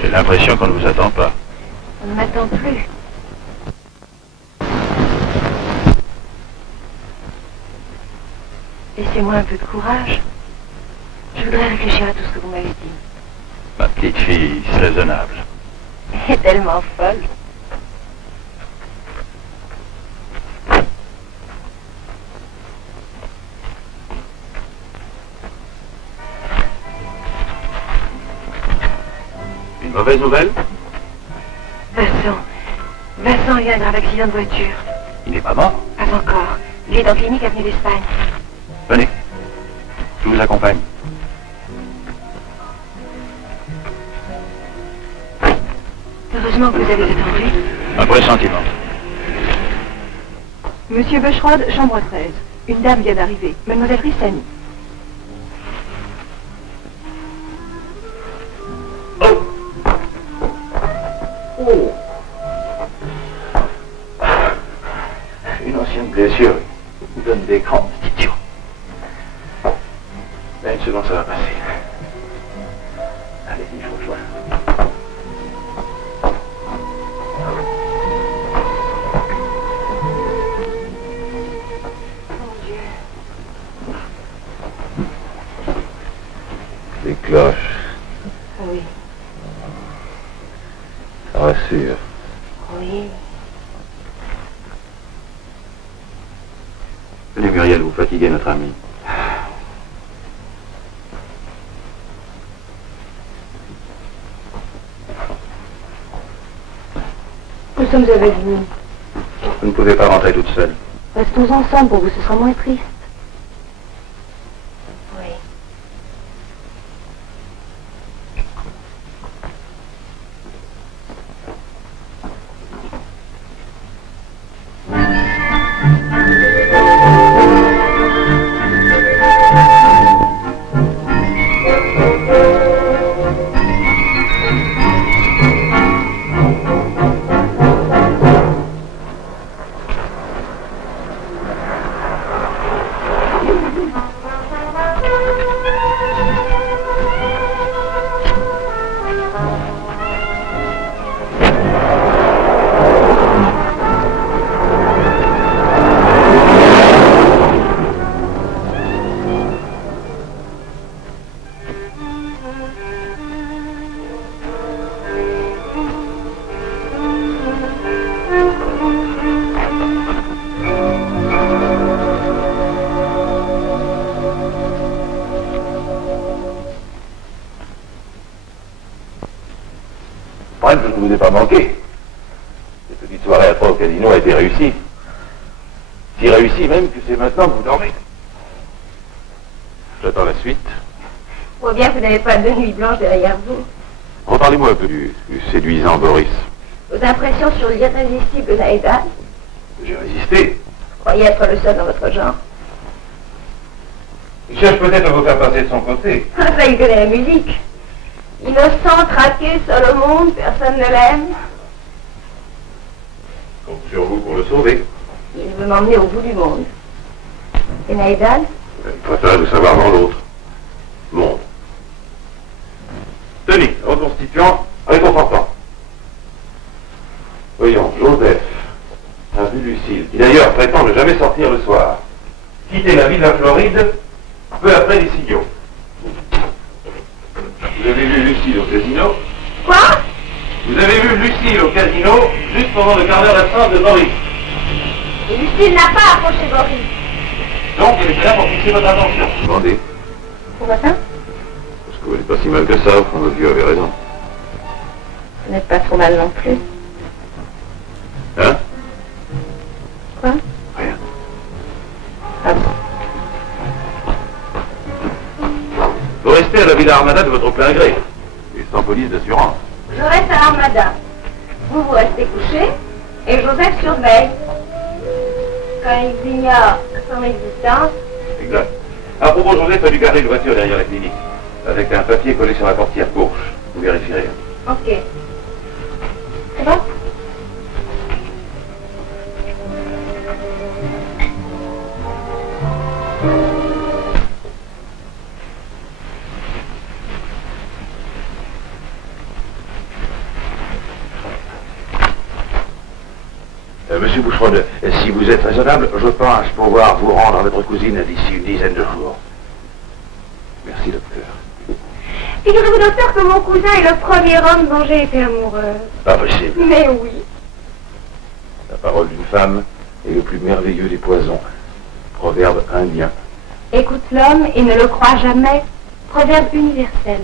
J'ai l'impression qu'on ne vous attend pas. On ne m'attend plus. Laissez-moi un peu de courage. Je voudrais réfléchir à tout ce que vous m'avez dit. Ma petite fille, c'est raisonnable. Elle est tellement folle. Une mauvaise nouvelle? Vincent vient d'un accident de voiture. Il n'est pas mort. Pas encore. Il est en clinique avenue d'Espagne. Venez. Je vous accompagne. Heureusement que vous avez attendu. Un pressentiment. Monsieur Becherode, chambre 13. Une dame vient d'arriver. Mademoiselle Rissani. Oh. Une ancienne blessure. Il donne des crampes, c'est idiot. Mais une seconde, ça va passer. Allez-y, je vous rejoins. Les cloches. Oui. Ça rassure. Oui. Venez, Muriel, vous fatiguez notre ami. Nous sommes avec vous. Vous ne pouvez pas rentrer toute seule. Restons ensemble pour vous, ce sera moins triste. Oui. comprenne que je ne vous ai pas manqué. Cette petite soirée à 3 au casino a été réussie. Si réussie même que c'est maintenant que vous dormez. J'attends la suite. Je vois bien que vous n'avez pas de nuit blanche derrière vous. Reparlez-moi un peu du séduisant Boris. Vos impressions sur l'irrésistible Naïda. J'ai résisté. Vous croyez être le seul dans votre genre. Il cherche peut-être à vous faire passer de son côté. Enfin, il connaît la musique. Innocent, traqué, seul au monde, personne ne l'aime. Compte sur vous pour le sauver. Il veut m'emmener au bout du monde. Et Naïda? Il préfère vous savoir dans l'autre. Monde. Tenez, reconstituant, réconfortant. Voyons, Joseph, un but lucide, qui d'ailleurs prétend ne jamais sortir le soir. Quitter la ville de la Floride peu après les signaux. Vous avez vu Lucille au casino? Quoi? Vous avez vu Lucille au casino juste pendant le quart d'heure d'absence de Boris. Et Lucille n'a pas approché Boris. Donc, elle était là pour fixer votre attention. Demandez. Pourquoi ça? Parce que vous n'êtes pas si mal que ça, au fond, votre vieux avait raison. Vous n'êtes pas trop mal non plus. Hein? Quoi? Rien. Ah bon? Vous restez à la Villa Armada de votre plein gré. Et sans police d'assurance. Je reste à l'Armada. Vous restez couché et Joseph surveille. Quand ils ignorent son existence, Exact. À propos, Joseph a dû garer une voiture derrière la clinique. Avec un papier collé sur la portière gauche. Vous vérifierez. ok. C'est bon? Monsieur Boucheron, si vous êtes raisonnable, je pense pouvoir vous rendre à votre cousine d'ici une dizaine de jours. Merci, docteur. Figurez-vous, docteur, que mon cousin est le premier homme dont j'ai été amoureuse. Pas possible. Mais oui. La parole d'une femme est le plus merveilleux des poisons. Proverbe indien. Écoute l'homme et ne le crois jamais. Proverbe universel.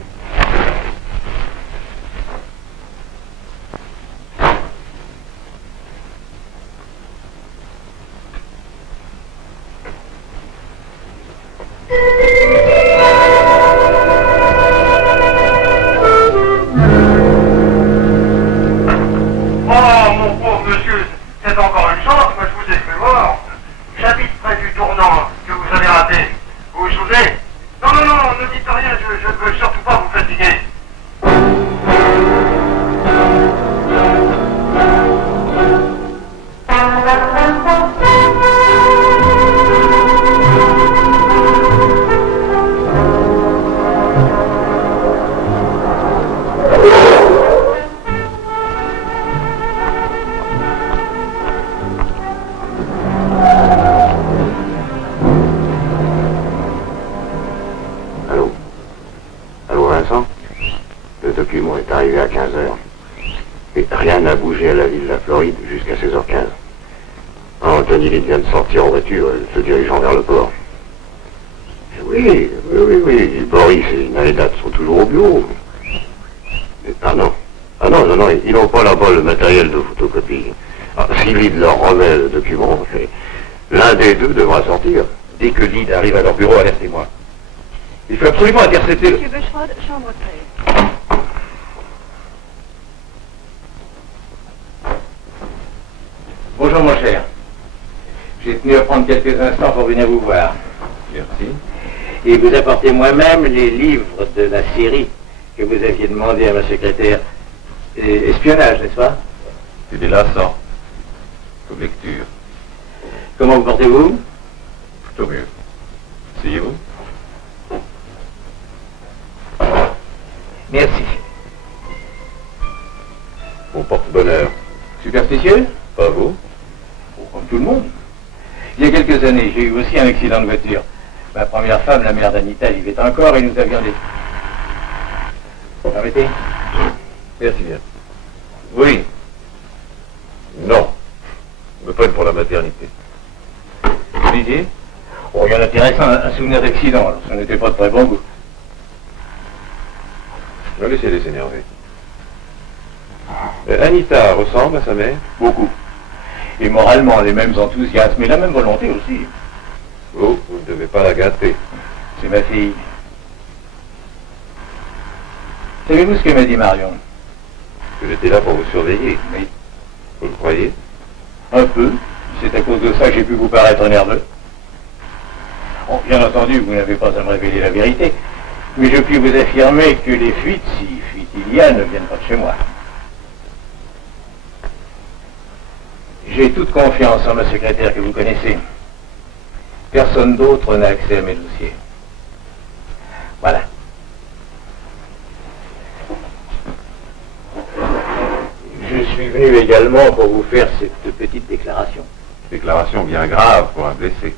Dès que Lyd arrive à leur bureau, alertez-moi. Il faut absolument intercepter le... Monsieur Becherod, chambre 13. Bonjour, mon cher. J'ai tenu à prendre quelques instants pour venir vous voir. Merci. Et vous apporter moi-même les livres de la série que vous aviez demandé à ma secrétaire. Espionnage, n'est-ce pas? C'est délassant. Comme lecture. Comment vous portez-vous? Plutôt mieux. Asseyez-vous. Merci. Mon porte-bonheur. Superstitieux? Pas vous? Comme tout le monde. Il y a quelques années, j'ai eu aussi un accident de voiture. Ma première femme, la mère d'Anita, vivait encore et nous avions des... Permettez? Merci bien. Oui. Non. Je me prenne pour la maternité. Vous disiez? Oh, rien d'intéressant, un souvenir d'accident, alors ça n'était pas de très bon goût. Laissez-les s'énerver. Anita ressemble à sa mère? Beaucoup. Et moralement, les mêmes enthousiasmes et la même volonté aussi. Vous ne devez pas la gâter. C'est ma fille. Savez-vous ce que m'a dit Marion? Que j'étais là pour vous surveiller. Oui. Vous le croyez? Un peu. C'est à cause de ça que j'ai pu vous paraître nerveux. Bon, bien entendu, vous n'avez pas à me révéler la vérité. Mais je puis vous affirmer que les fuites, si fuite il y a, ne viennent pas de chez moi. J'ai toute confiance en ma secrétaire que vous connaissez. Personne d'autre n'a accès à mes dossiers. Voilà. Je suis venu également pour vous faire cette petite déclaration. Déclaration bien grave pour un blessé.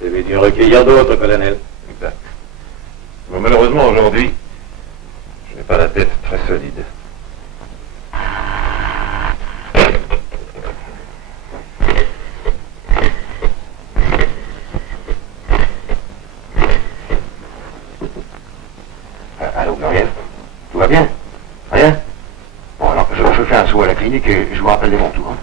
Vous avez dû en recueillir d'autres, colonel. Exact. Bon, malheureusement, aujourd'hui, je n'ai pas la tête très solide. Allô, Gloriel? Tout va bien? Rien? Bon, alors, je fais un saut à la clinique et je vous rappelle de mon tour.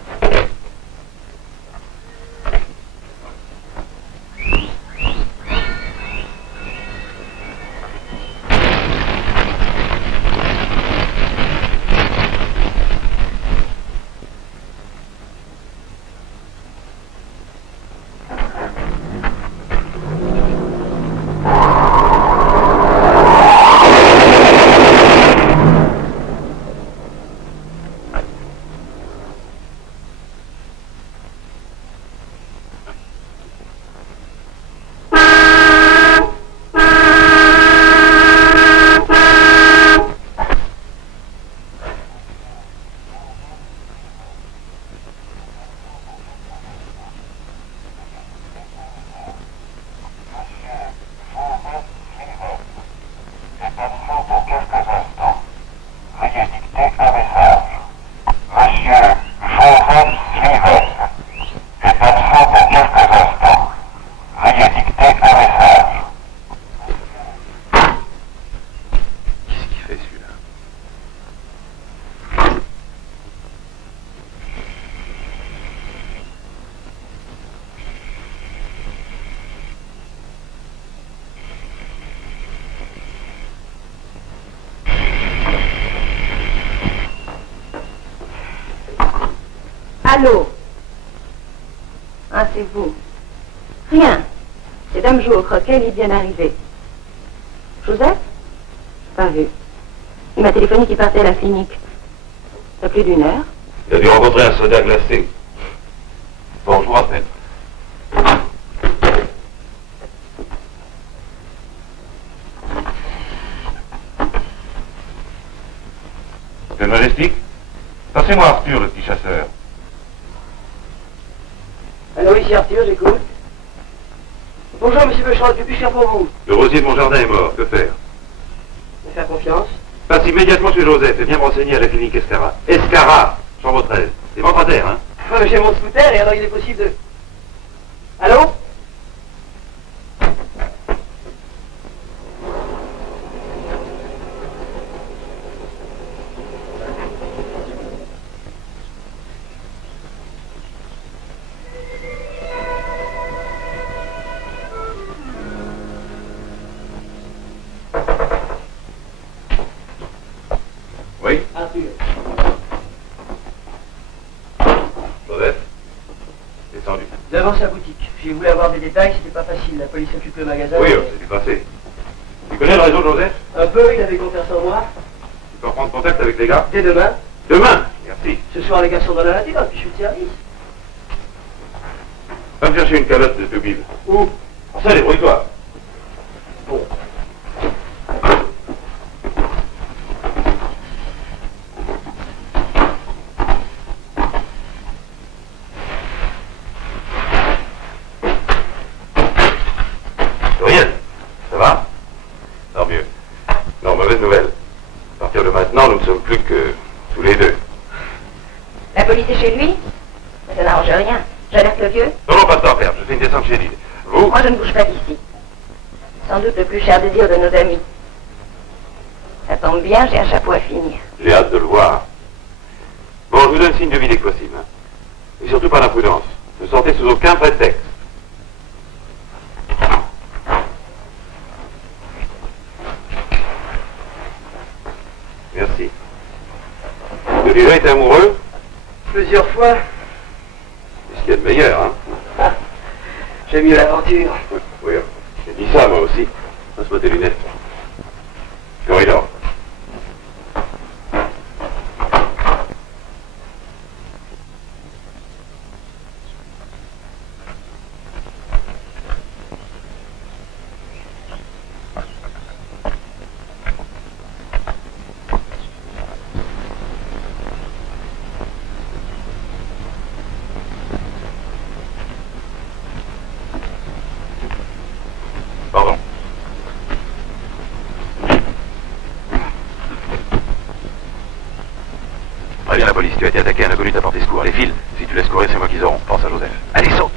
Allô? Ah, c'est vous. Rien. C'est Dame Jo au croquet, il est bien arrivé. Joseph? Pas vu. Il m'a téléphoné qu'il partait à la clinique. Ça fait plus d'1 heure. Il a dû rencontrer un soda glacé. Bon, je vous rappelle. Le Majestic? Passez-moi Arthur, le petit chasseur. Allô, ici Arthur, j'écoute. Bonjour, monsieur Bechard, que puis-je faire pour vous? Le rosier de mon jardin est mort, que faire? Me faire confiance. Passe immédiatement chez Joseph et viens me renseigner à la clinique Escara. Escara, chambre 13. C'est ventre à terre, hein? J'ai mon scooter et alors il est possible de... Allô? Oui? Arthur. Joseph? Descendu. Devant sa boutique. J'ai voulu avoir des détails, c'était pas facile. La police occupe le magasin. Oui, c'est du passé. Tu connais le réseau de Joseph? Un peu, il avait confiance en moi. Tu peux reprendre contact avec les gars? Dès demain. Demain? Merci. Ce soir, les gars sont dans la nature, puis je suis de service. Va me chercher une calotte de Tubib. Où? Ça, débrouille-toi. Bon. Rien. Ça va? Tant mieux. Non, mauvaise nouvelle. À partir de maintenant, nous ne sommes plus que tous les deux. La police est chez lui? Mais ça n'arrange rien. J'alerte le vieux? Non, non, pas de temps à perdre. Je fais une descente chez l'île. Vous? Moi, je ne bouge pas d'ici. Sans doute le plus cher désir de nos amis. Ça tombe bien, j'ai un chapeau à finir. J'ai hâte de le voir. Bon. Alors, je vous donne signe de vie dès que possible. Hein. Et surtout pas d'imprudence. Ne sortez sous aucun prétexte. Merci. Vous avez déjà été amoureux? Plusieurs fois. C'est ce qu'il y a de meilleur, hein? Ah, j'aime mieux l'aventure. Oui, j'ai dit ça, moi aussi. Passe-moi tes lunettes. Corridor. Pardon. Préviens la police, tu as été attaqué, un inconnu t'a porté secours. Les fils, si tu laisses courir, c'est moi qu'ils auront. Pense à Joseph. Allez, saute!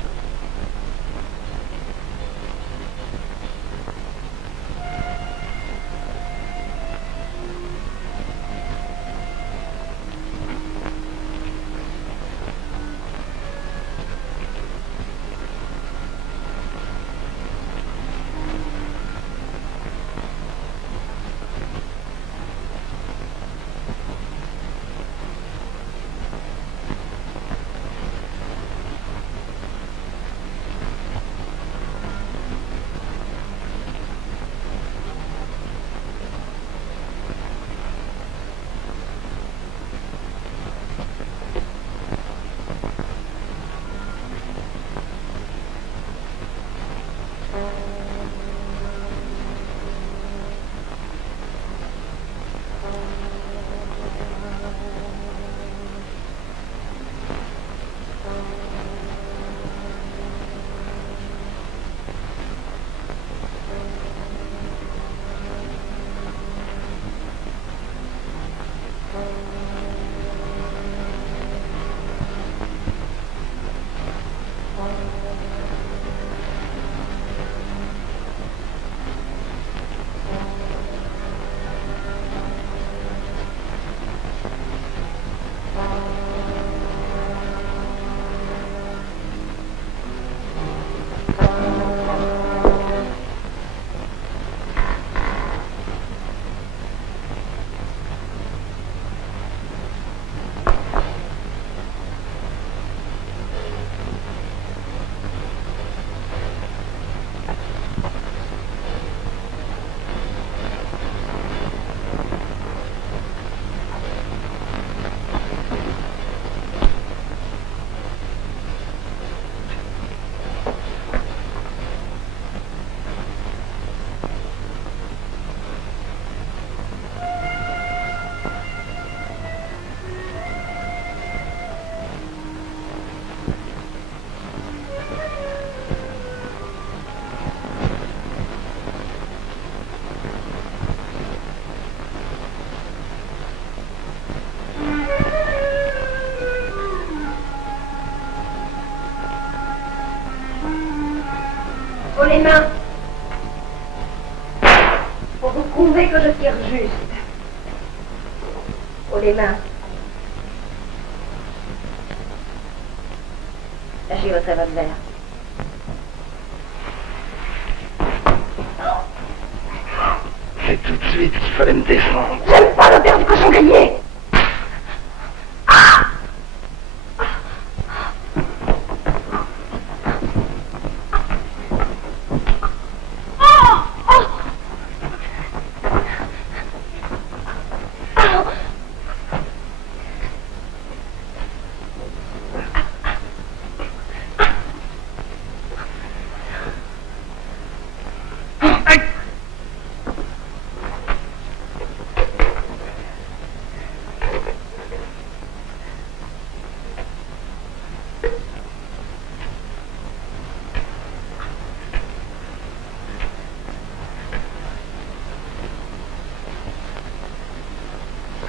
Pour les mains. Pour vous prouver que je tire juste. Pour les mains. Lâchez votre revolver. C'est tout de suite qu'il fallait me défendre. J'aime pas l'odeur du cochon grillé.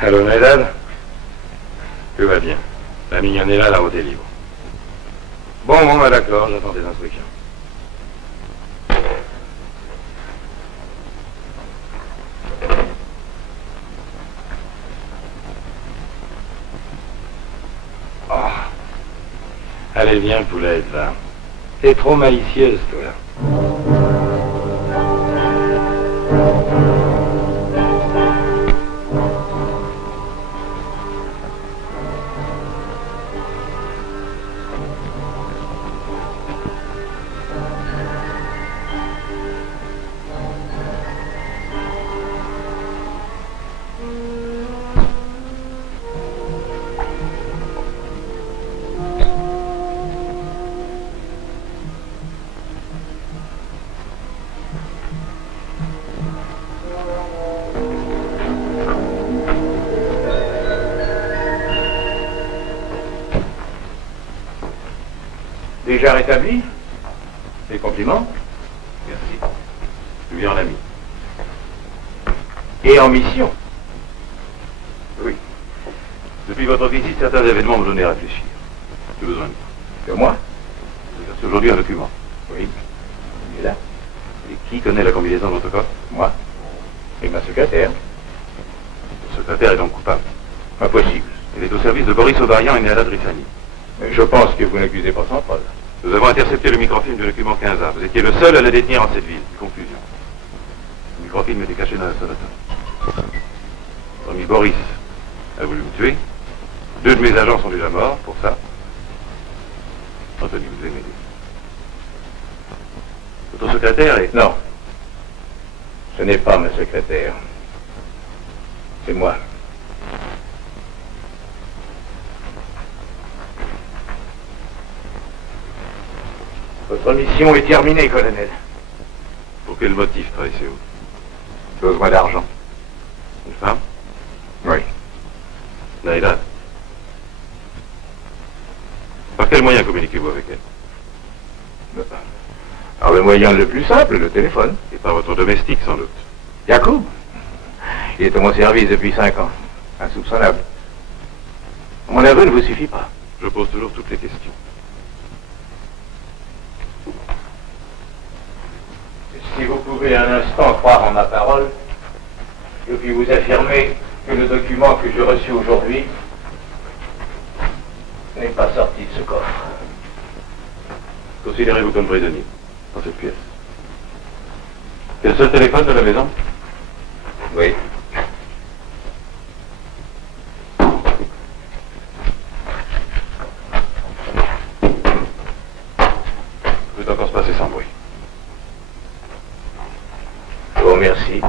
Allô, Naïdad? Tout va bien. La mignonne est là, la route est libre. Bon, bah, d'accord, j'attends des instructions. Allez, viens, Poulette, va. T'es trop malicieuse, toi. Déjà rétabli? Des compliments? Merci. Je suis en ami. Et en mission? Oui. Depuis votre visite, certains événements m'ont donné à réfléchir. J'ai besoin de vous. De moi? Vous avez aujourd'hui un document. Oui. Il est là. Et qui connaît la combinaison de votre corps? Moi. Et ma secrétaire. Le secrétaire est donc coupable. Pas possible. Il est au service de Boris Ovarian et Néala Drissani. Je pense que vous n'accusez pas sans preuve. Nous avons intercepté le microfilm du document 15A. Vous étiez le seul à le détenir en cette ville. Confusion. Le microfilm était caché dans la sonnerie. Votre ami Boris a voulu me tuer. 2 de mes agents sont déjà morts pour ça. Anthony, vous devez m'aider. Votre secrétaire est... Non. Ce n'est pas ma secrétaire. C'est moi. Votre mission est terminée, colonel. Pour quel motif trahissez-vous? Besoin d'argent. Une femme? Oui. Naïla? Par quel moyen communiquez-vous avec elle? Alors le moyen le plus simple, le téléphone. Et par votre domestique, sans doute. Yacoub. Il est à mon service depuis 5 ans. Insoupçonnable. Mon aveu ne vous suffit pas. Je pose toujours toutes les questions. Si vous pouvez un instant croire en ma parole, je puis vous affirmer que le document que j'ai reçu aujourd'hui n'est pas sorti de ce coffre. Considérez-vous comme prisonnier dans cette pièce. C'est le seul téléphone de la maison? Oui. Je peux encore se passer sans bruit. Je vous remercie.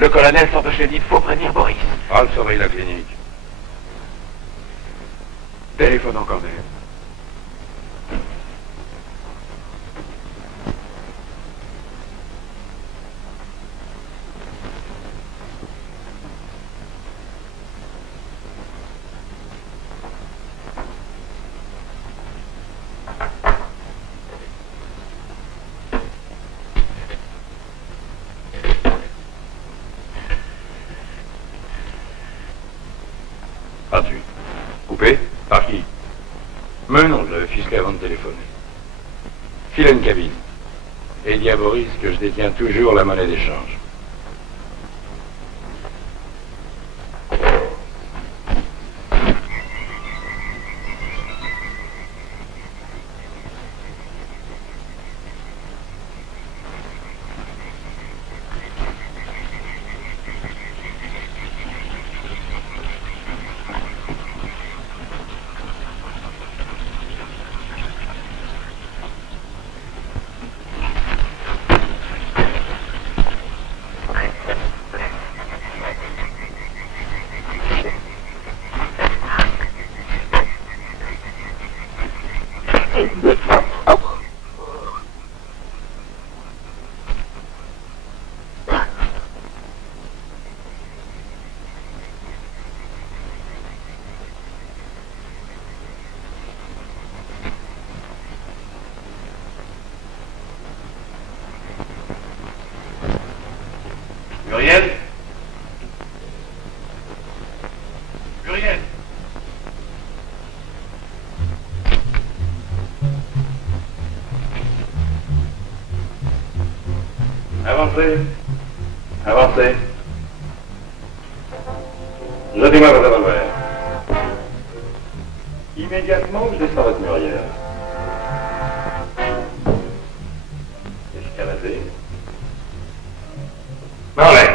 Le colonel sort de chez lui, il faut prévenir Boris. Al surveille la clinique. Téléphone en corner. As-tu? Coupé? Par qui? Mais non, je l'avais ficelé avant de téléphoner. File à une cabine. Et dis à Boris que je détiens toujours la monnaie d'échange. Muriel? Muriel? Avancez. Avancez. Jetez-moi votre revolver. Immédiatement, je descends votre Muriel. Escaladez. Marley.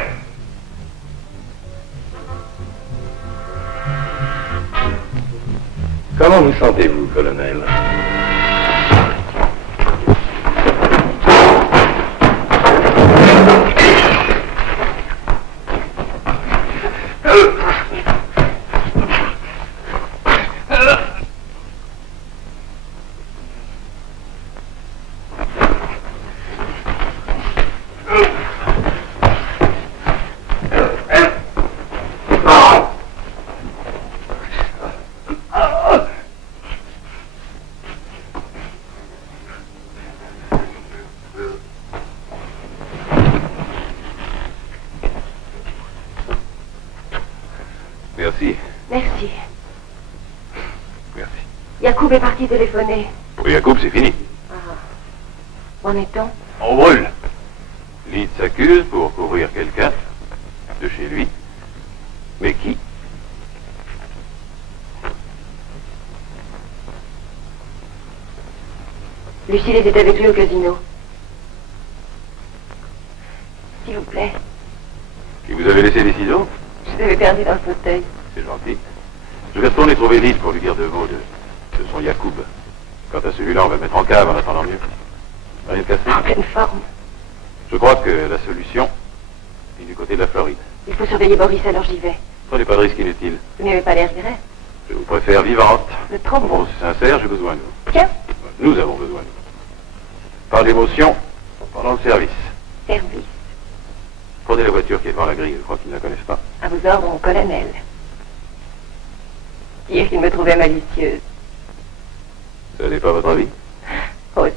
Comment vous sentez-vous, colonel? Merci. Merci. Merci. Yacoub est parti téléphoner. Pour Yacoub, c'est fini. Ah. Où en est-on? On brûle. Lyd s'accuse pour couvrir quelqu'un de chez lui. Mais qui? Lucille était avec lui au casino. S'il vous plaît. Et vous avez laissé les ciseaux? Je les avais perdus dans le fauteuil. C'est gentil. Je vais retourner trouver Lyd pour lui dire deux mots de son Yacoub. Quant à celui-là, on va le mettre en cave en attendant mieux. Rien de cassé. En pleine forme. Je crois que la solution est du côté de la Floride. Il faut surveiller Boris, alors j'y vais. Prenez pas de risque inutile. Vous n'avez pas l'air grec. Je vous préfère vivante. C'est trop Bon, bon. c'est sincère, j'ai besoin de vous. Tiens, Nous avons besoin de vous. Par l'émotion, pendant le service. service. Prenez la voiture qui est devant la grille, je crois qu'ils ne la connaissent pas. À vos ordres, mon colonel. Dire qu'il me trouvait malicieuse. Ce n'est pas votre avis? Aussi.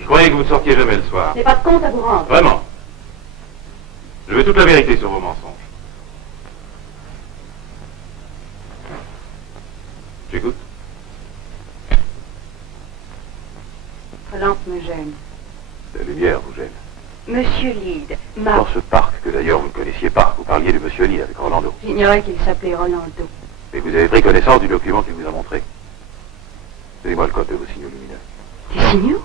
Je croyais que vous ne sortiez jamais le soir. J'ai pas de compte à vous rendre. Vraiment. Je veux toute la vérité sur vos mensonges. J'écoute. Votre lampe me gêne. La lumière vous gêne. Monsieur Lyd m'a... Dans ce parc, que d'ailleurs vous ne connaissiez pas, vous parliez de Monsieur Lyd avec Rolando. J'ignorais qu'il s'appelait Rolando. Mais vous avez pris connaissance du document qu'il vous a montré. Donnez-moi le code de vos signaux lumineux. Des signaux?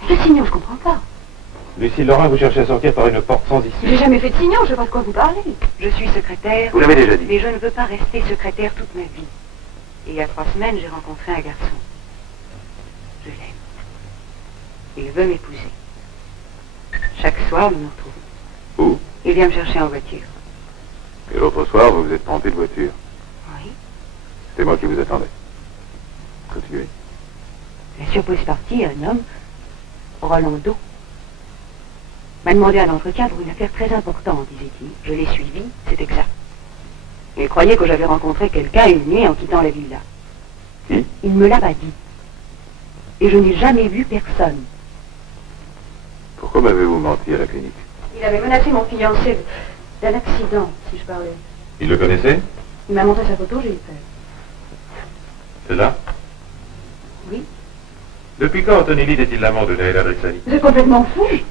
Mais quels signaux? Je comprends pas. Lucille Laurent, vous cherchez à sortir par une porte sans issue. J'ai jamais fait de signaux, je sais pas de quoi vous parlez. Je suis secrétaire. Vous l'avez déjà dit. Mais je ne veux pas rester secrétaire toute ma vie. Et il y a 3 semaines, j'ai rencontré un garçon. Je l'aime. Il veut m'épouser. Chaque soir, il me retrouve. Où? Il vient me chercher en voiture. Et l'autre soir, vous vous êtes trompé de voiture. Oui. C'est moi qui vous attendais. Continuez. La surprise partie, un homme, Rolando, m'a demandé un entretien pour une affaire très importante, disait-il. Je l'ai suivi, c'est exact. Il croyait que j'avais rencontré quelqu'un une nuit en quittant la villa. Qui? Il ne me l'a pas dit. Et je n'ai jamais vu personne. Pourquoi m'avez-vous menti à la clinique? Il avait menacé mon fiancé d'un accident, si je parlais. Il le connaissait? Il m'a montré sa photo, j'ai eu peur. C'est là? Oui. Depuis quand Anthony Lead est-il l'amant de Leila Drexani? Vous êtes complètement fou. Si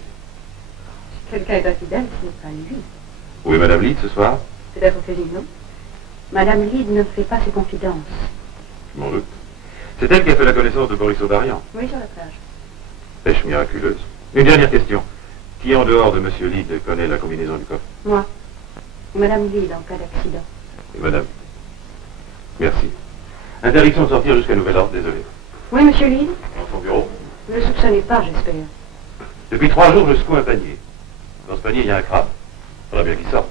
quelqu'un est infidèle, ce n'est pas lui. Où est Madame Lead ce soir? Peut-être au casino. Madame Lead ne fait pas ses confidences. Je m'en doute. C'est elle qui a fait la connaissance de Boris Odarian. Oui, sur la plage. Pêche miraculeuse. Une dernière question. Qui, en dehors de Monsieur Lead, connaît la combinaison du coffre? Moi. Et Madame Lead en cas d'accident. Et Madame? Merci. Interdiction de sortir jusqu'à nouvel ordre, désolé. Oui, Monsieur Lead? Dans son bureau? Ne le soupçonnez pas, j'espère. Depuis 3 jours, je secoue un panier. Dans ce panier, il y a un crabe. Faudra bien qu'il sorte.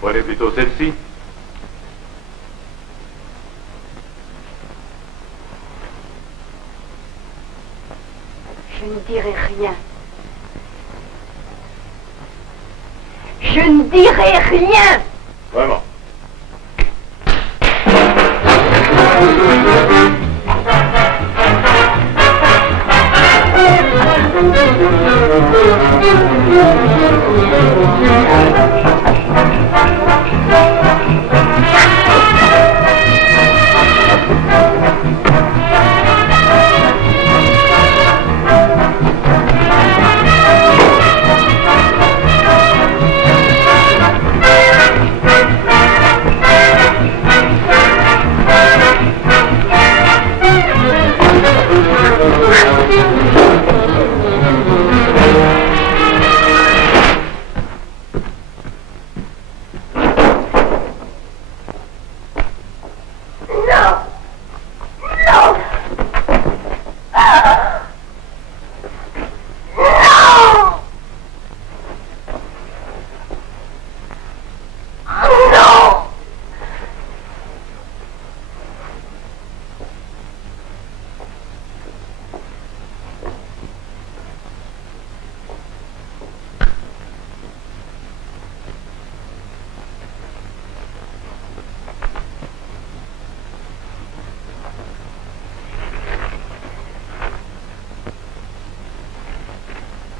Prenez plutôt celle-ci. Je ne dirai rien. Je ne dirai rien. Vraiment.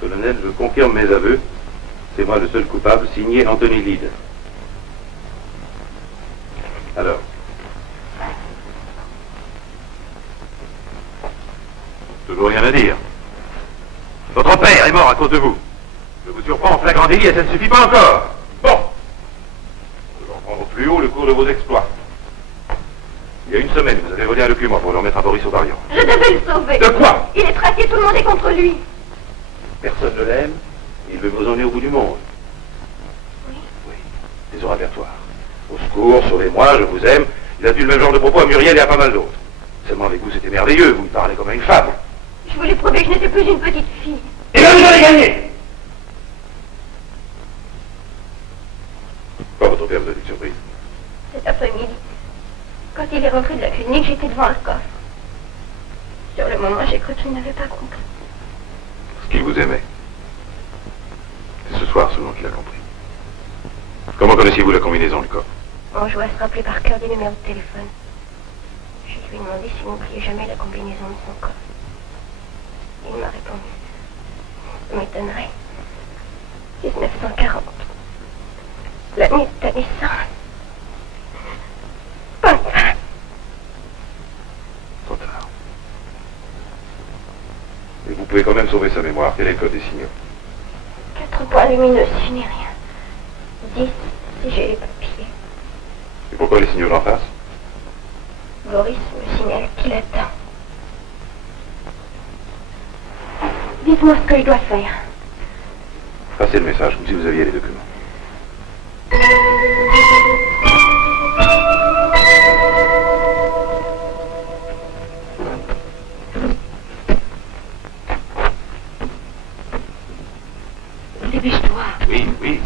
solennel, je confirme mes aveux. C'est moi le seul coupable, signé Anthony Lide. Alors. Toujours rien à dire. Votre père est mort à cause de vous. Je vous surprends en flagrant délit et ça ne suffit pas encore. Bon. Je vais reprendre au plus haut le cours de vos exploits. Il y a une semaine, vous avez volé un document pour le remettre à Boris Ovarian. Je devais le sauver. De quoi? Il est traqué, tout le monde est contre lui. Personne ne l'aime. Il veut vous emmener au bout du monde. Oui. Oui. Des oratoires. Au secours, sauvez-moi, je vous aime. Il a dit le même genre de propos à Muriel et à pas mal d'autres. Seulement avec vous, c'était merveilleux. Vous me parlez comme à une femme. Je voulais prouver que je n'étais plus une petite fille. Et là, vous allez gagner. Quoi, votre père vous a dit de surprise? Cet après-midi, quand il est rentré de la clinique, j'étais devant le coffre. Sur le moment, j'ai cru qu'il n'avait pas compris. Parce qu'il vous aimait. C'est ce soir seulement qu'il a compris. Comment connaissiez-vous la combinaison du corps? On jouait à se rappeler par cœur des numéros de téléphone. Je lui ai demandé s'il n'oubliait jamais la combinaison de son corps. Il m'a répondu. Ça m'étonnerait. 1940. L'année de ta naissance. Bonne femme. Trop tard. Et vous pouvez quand même sauver sa mémoire. Quel est le code des signaux? 4 points lumineux si je n'ai rien. 10 si j'ai les papiers. Et pourquoi les signaux d'en face? Boris me signale qu'il attend. Dites-moi ce que je dois faire. Passez le message comme si vous aviez les documents. Dépêche-toi. Oui, oui.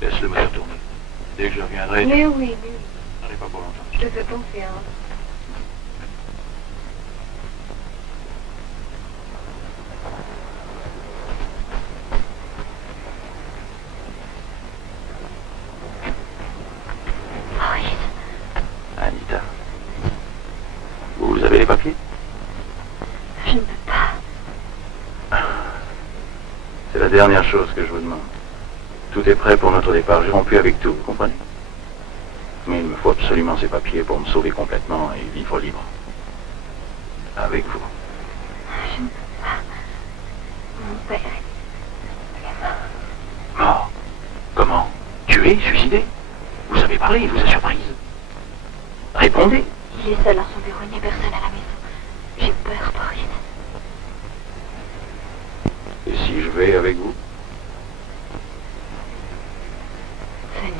Laisse le moteur tourner. Dès que je reviendrai, Mais oui, n'en est pas pour longtemps. je te fais confiance. Boris. Anita. Vous avez les papiers? Je ne peux pas. C'est la dernière chose que je vous demande. Tout est prêt pour notre départ. J'ai rompu avec tout, vous comprenez? Mais il me faut absolument ces papiers pour me sauver complètement et vivre libre. Avec vous. Je ne peux pas. Mon père est mort. Mort? Comment? Tué? Suicidé? Vous avez parlé, il vous a surprise. Répondez. Il est seul dans son bureau, il n'y a personne à la maison. J'ai peur, Boris. Et si je vais avec vous? Venez.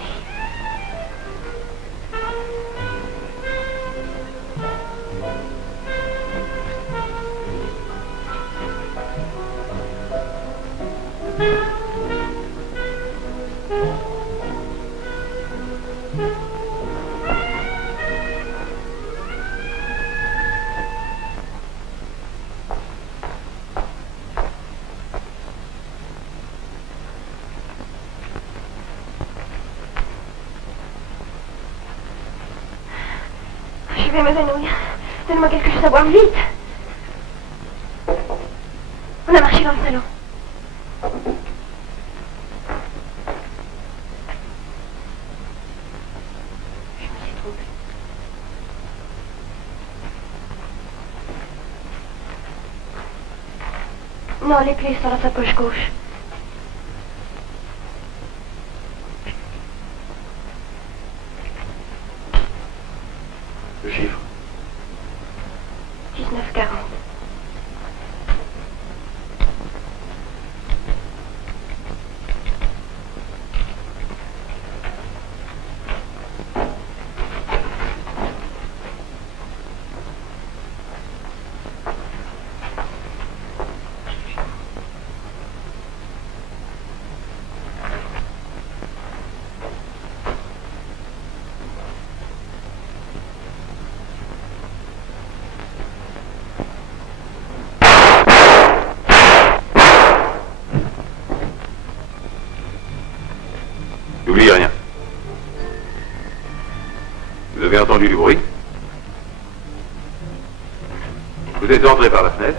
Je vais m'évanouir. Donne-moi quelque chose à boire, vite. On a marché dans le salon. Je me suis trompée. Non, les clés sont dans sa poche gauche. Le chiffre. 1940. entendu du bruit. Vous êtes entré par la fenêtre.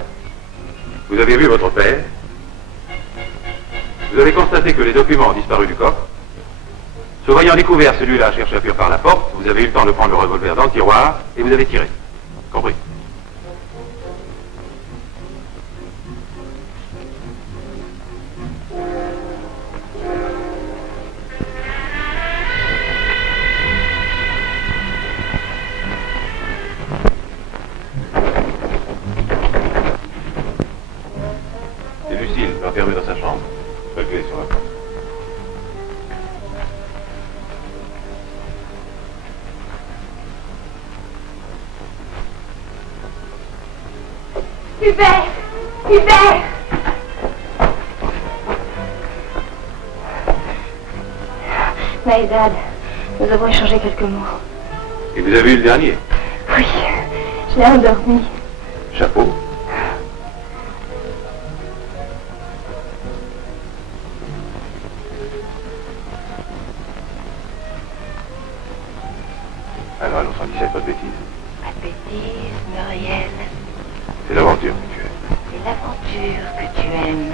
Vous avez vu votre père. Vous avez constaté que les documents ont disparu du coffre. Se voyant découvert, celui-là cherche à fuir par la porte. Vous avez eu le temps de prendre le revolver dans le tiroir et vous avez tiré. Compris. C'est Lucille, enfermée dans sa chambre. La clé sur la porte. Hubert! Hubert! Maëdad, nous avons échangé quelques mots. Et vous avez eu le dernier? Oui, je l'ai endormi. Chapeau. Alors, allons sans dire pas de bêtises. Pas de bêtises, Muriel. C'est l'aventure que tu aimes. C'est l'aventure que tu aimes.